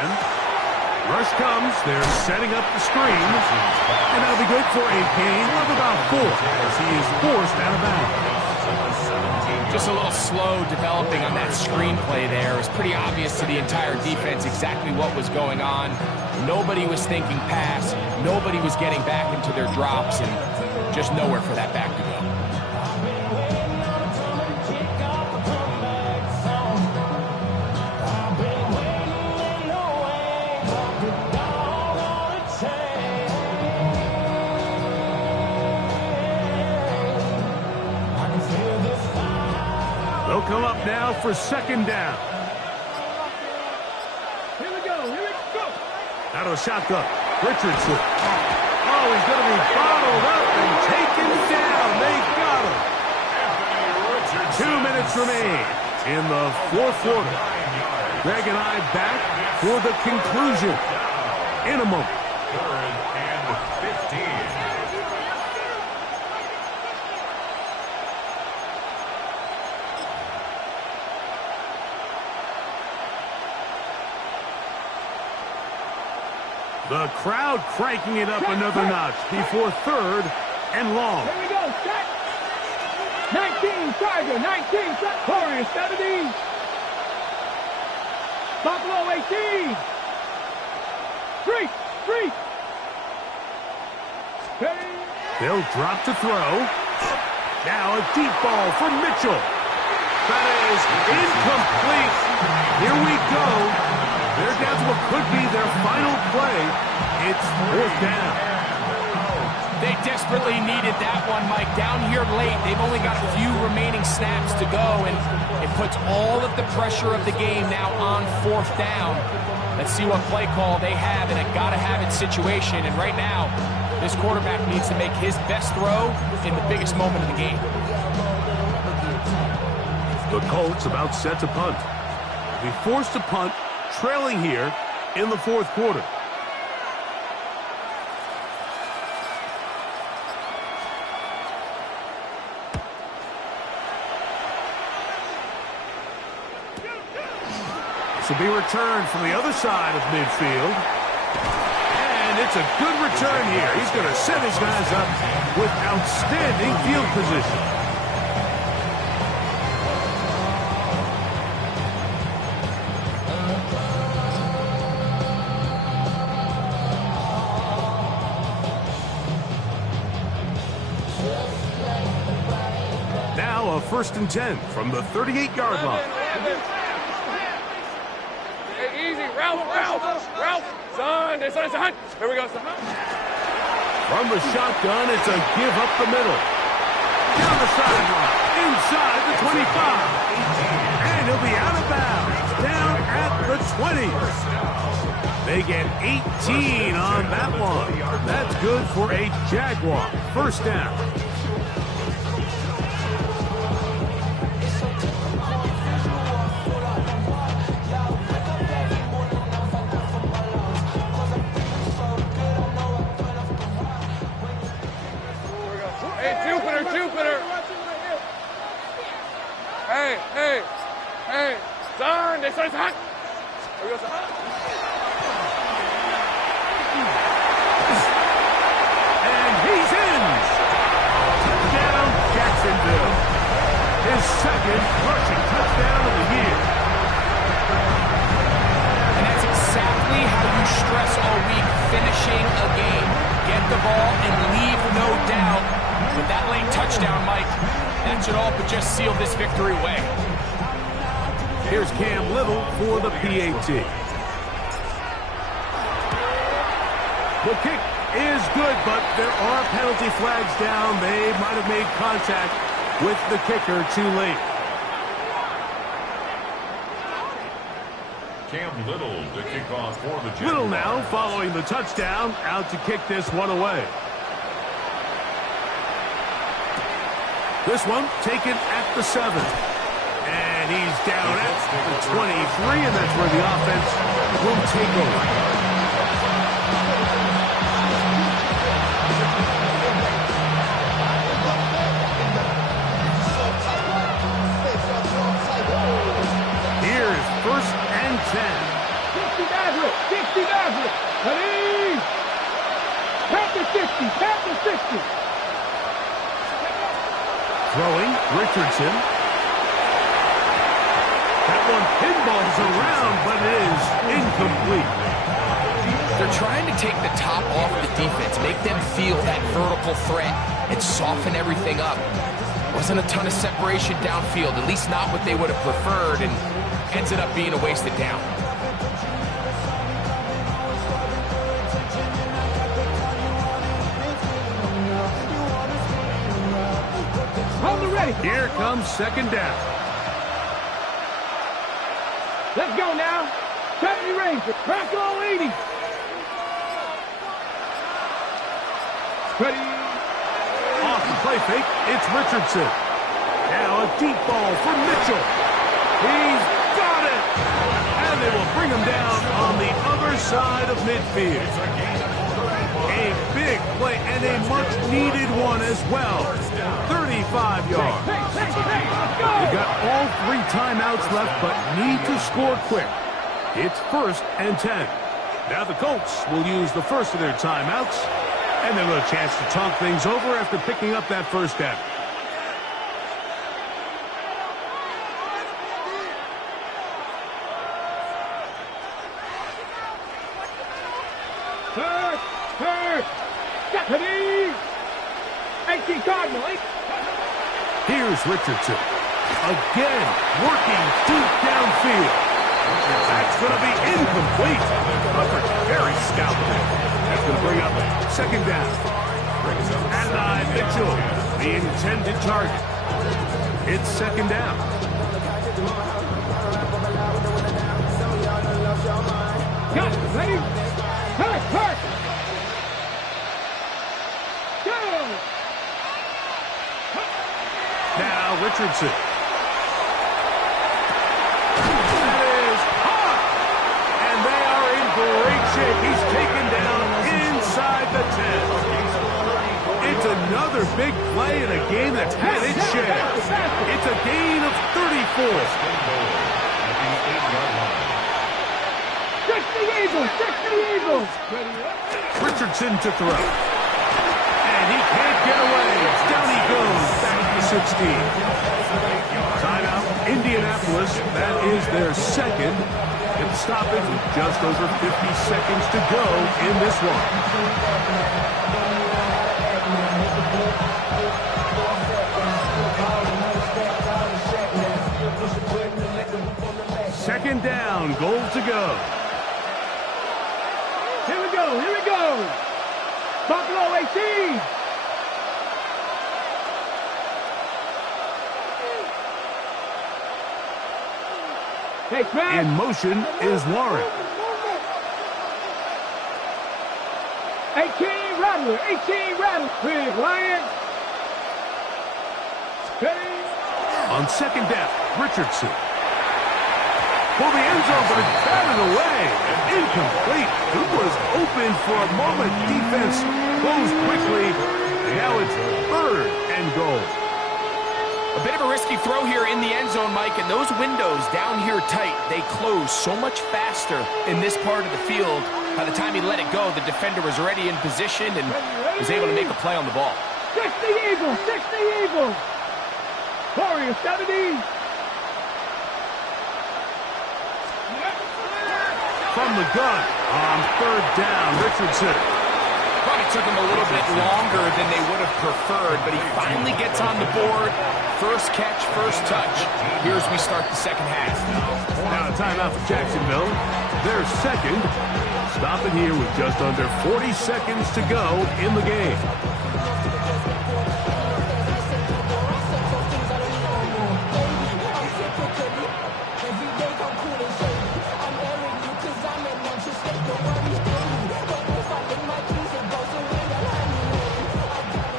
Rush comes. They're setting up the screen. And that'll be good for a gain of about 4 as he is forced out of bounds. Just a little slow developing on that screenplay there. It was pretty obvious to the entire defense exactly what was going on. Nobody was thinking pass. Nobody was getting back into their drops, and just nowhere for that back to go. They'll come up now for 2nd down. Here we go. Out of the shotgun, Richardson. Oh, he's going to be bottled up and taken down. They got him. 2 minutes remain in the 4th quarter. Greg and I back for the conclusion in a moment. 3rd and 15. The crowd cranking it up another notch before 3rd and long. Here we go, set. 19, Charger, 19, set. Corner, 70. Buffalo, 18. 3. They'll drop to throw. Now a deep ball from Mitchell. That is incomplete. Here we go. They're down to what could be their final play. It's 4th down. They desperately needed that one, Mike. Down here late, they've only got a few remaining snaps to go, and it puts all of the pressure of the game now on 4th down. Let's see what play call they have in a gotta-have-it situation. And right now, this quarterback needs to make his best throw in the biggest moment of the game. The Colts about set to punt. Be forced to punt, trailing here in the 4th quarter. This will be returned from the other side of midfield. And it's a good return here. He's going to set his guys up with outstanding field position. Now a 1st and 10 from the 38-yard line. Hey, easy, Ralph, son, here we go, son. From the shotgun, it's a give up the middle. Down the sideline, inside the 25. And he'll be out of bounds, down at the 20. They get 18 on that one. That's good for a Jaguar. 1st down. Jupiter. Hey, son, this one's hot. Here we go, son. And he's in. Touchdown, Jacksonville. His 2nd rushing touchdown of the year. And that's exactly how you stress all week, finishing a game. Get the ball and leave no doubt. With that late touchdown, Mike, that should all but just seal this victory away. Here's Cam Little for the PAT. The kick is good, but there are penalty flags down. They might have made contact with the kicker too late. Cam Little to kick off for the Jaguars. Little now following the touchdown, out to kick this one away. This one taken at the 7. And he's down at the 23, and that's where the offense will take over. Throwing, Richardson. That one pinballs around, but it is incomplete. They're trying to take the top off the defense, make them feel that vertical threat, and soften everything up. Wasn't a ton of separation downfield, at least not what they would have preferred, and ended up being a wasted down. Hold it ready. Here comes second down. Let's go now. 70 Rangers. Bronco 80. Ready. Off the play fake, it's Richardson. Now a deep ball for Mitchell. He's got it! And they will bring him down on the other side of midfield. A big play and a much-needed one as well. 35 yards. They've got all 3 timeouts left, but need to score quick. It's 1st and 10. Now the Colts will use the first of their timeouts, and they'll have a chance to talk things over after picking up that first down. Here's Richardson. Again, working deep downfield. That's going to be incomplete. Coverage very stout there. That's going to bring up second down. And Mitchell, the intended target. It's second down. Got it, ready? Hurt. Go! Now Richardson. That is hot! And they are in great shape. He's taken down inside the 10. It's another big play in a game that's had its share. It's a gain of 34. 60 Eagles! Richardson to throw. And he can't get away. Down he goes. Back to 16. Timeout, Indianapolis. That is their second. Get the stoppage with just over 50 seconds to go in this one. Second down, goal to go. Here we go. Buffalo 18. Hey, Smash. In motion is Warren. 18 Rattler. Big Lion. Ready. On second down, Richardson. For the end zone, but it's batted away. Incomplete. He was open for a moment. Defense closed quickly. Now it's 3rd and goal. A bit of a risky throw here in the end zone, Mike, and those windows down here tight, they close so much faster in this part of the field. By the time he let it go, the defender was already in position and was able to make a play on the ball. 60 Eagles. Warriors 70. From the gun on 3rd down, Richardson. Probably took him a little bit longer than they would have preferred, but he finally gets on the board. First catch, first touch. Here's we start the second half. Now a timeout for Jacksonville. Their second. Stop it here with just under 40 seconds to go in the game.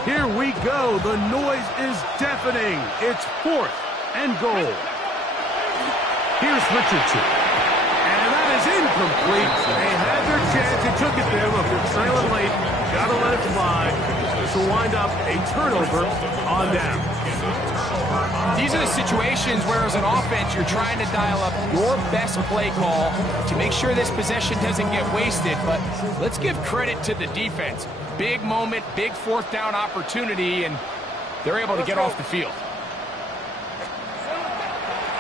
Here we go. The noise is deafening. It's 4th and goal. Here's Richardson. And that is incomplete. They had their chance. They took it there. Look, they're trailing late. Got to let it fly. This will wind up a turnover on down. These are the situations where, as an offense, you're trying to dial up your best play call to make sure this possession doesn't get wasted. But let's give credit to the defense. Big moment, big 4th down opportunity, and they're able to get off the field.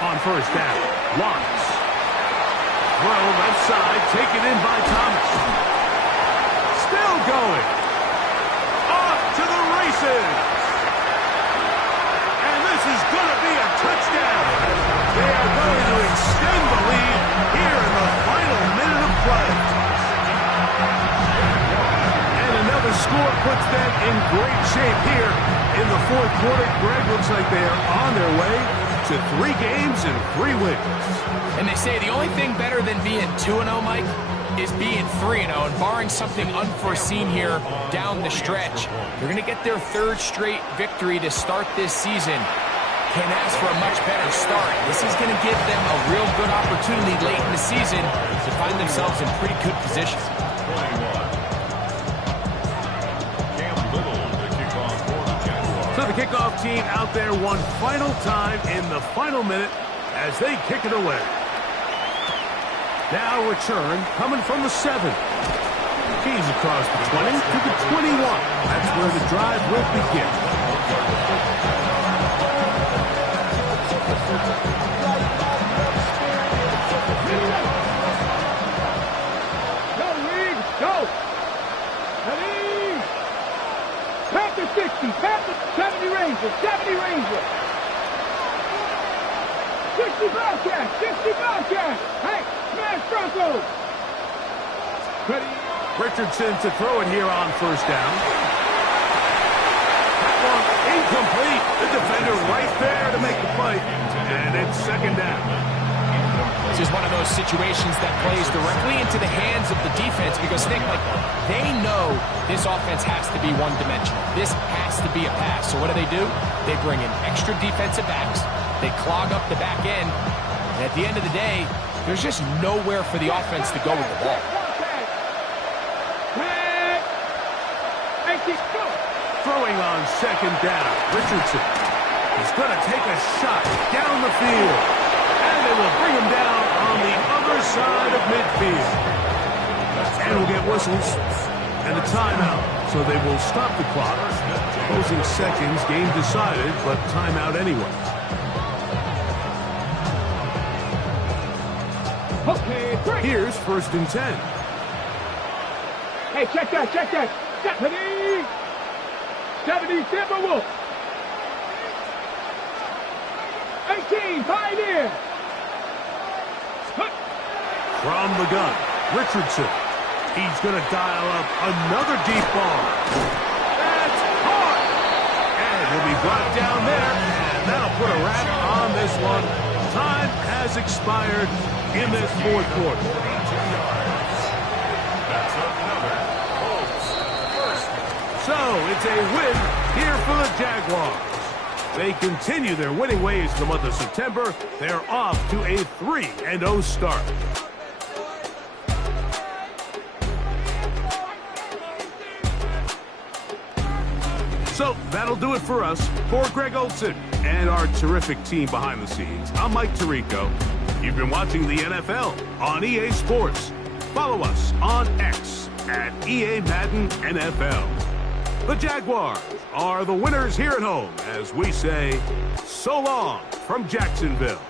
on first down. Lawrence. Throw left side, taken in by Thomas. Still going. Off to the races. And this is going to be a touchdown. They are going to extend the lead here in the final minute of play. And another score puts them in great shape here in the fourth quarter. Greg, looks like they are on their way to 3 games and 3 wins. And they say the only thing better than being 2-0, Mike, is being 3-0. And barring something unforeseen here down the stretch, they're going to get their 3rd straight victory to start this season. Can't ask for a much better start. This is going to give them a real good opportunity late in the season to find themselves in pretty good position. So the kickoff team out there one final time in the final minute as they kick it away. Now return coming from the 7. Keys across the 20 to the 21. That's where the drive will begin. Go, Reed, go! Ready! Panther 60, Panther 70 Ranger, 70 Ranger! 60 Bobcat, 60 Bobcat! Hey, smash Broncos! Ready? Richardson to throw it here on first down. That one incomplete. The defender right there to make the play. And it's second down. This is one of those situations that plays directly into the hands of the defense because, Nick, like, they know this offense has to be one-dimensional. This has to be a pass. So what do? They bring in extra defensive backs. They clog up the back end. And at the end of the day, there's just nowhere for the offense to go with the ball. Throwing on second down. Richardson is going to take a shot down the field. And they will bring him down on the other side of midfield. And we'll get whistles and a timeout. So they will stop the clock. Closing seconds, game decided, but timeout anyway. Okay, break. Here's 1st and 10. Hey, check that, check that. 70 Timberwolf. 18 Pioneer. From the gun, Richardson. He's going to dial up another deep ball. That's caught. And he'll be brought down there. And that'll put a wrap on this one. Time has expired in this fourth quarter. So it's a win here for the Jaguars. They continue their winning ways in the month of September. They're off to a 3-0 start. So that'll do it for us. For Greg Olson and our terrific team behind the scenes, I'm Mike Tirico. You've been watching the NFL on EA Sports. Follow us on X at EA Madden NFL. The Jaguars are the winners here at home as we say so long from Jacksonville.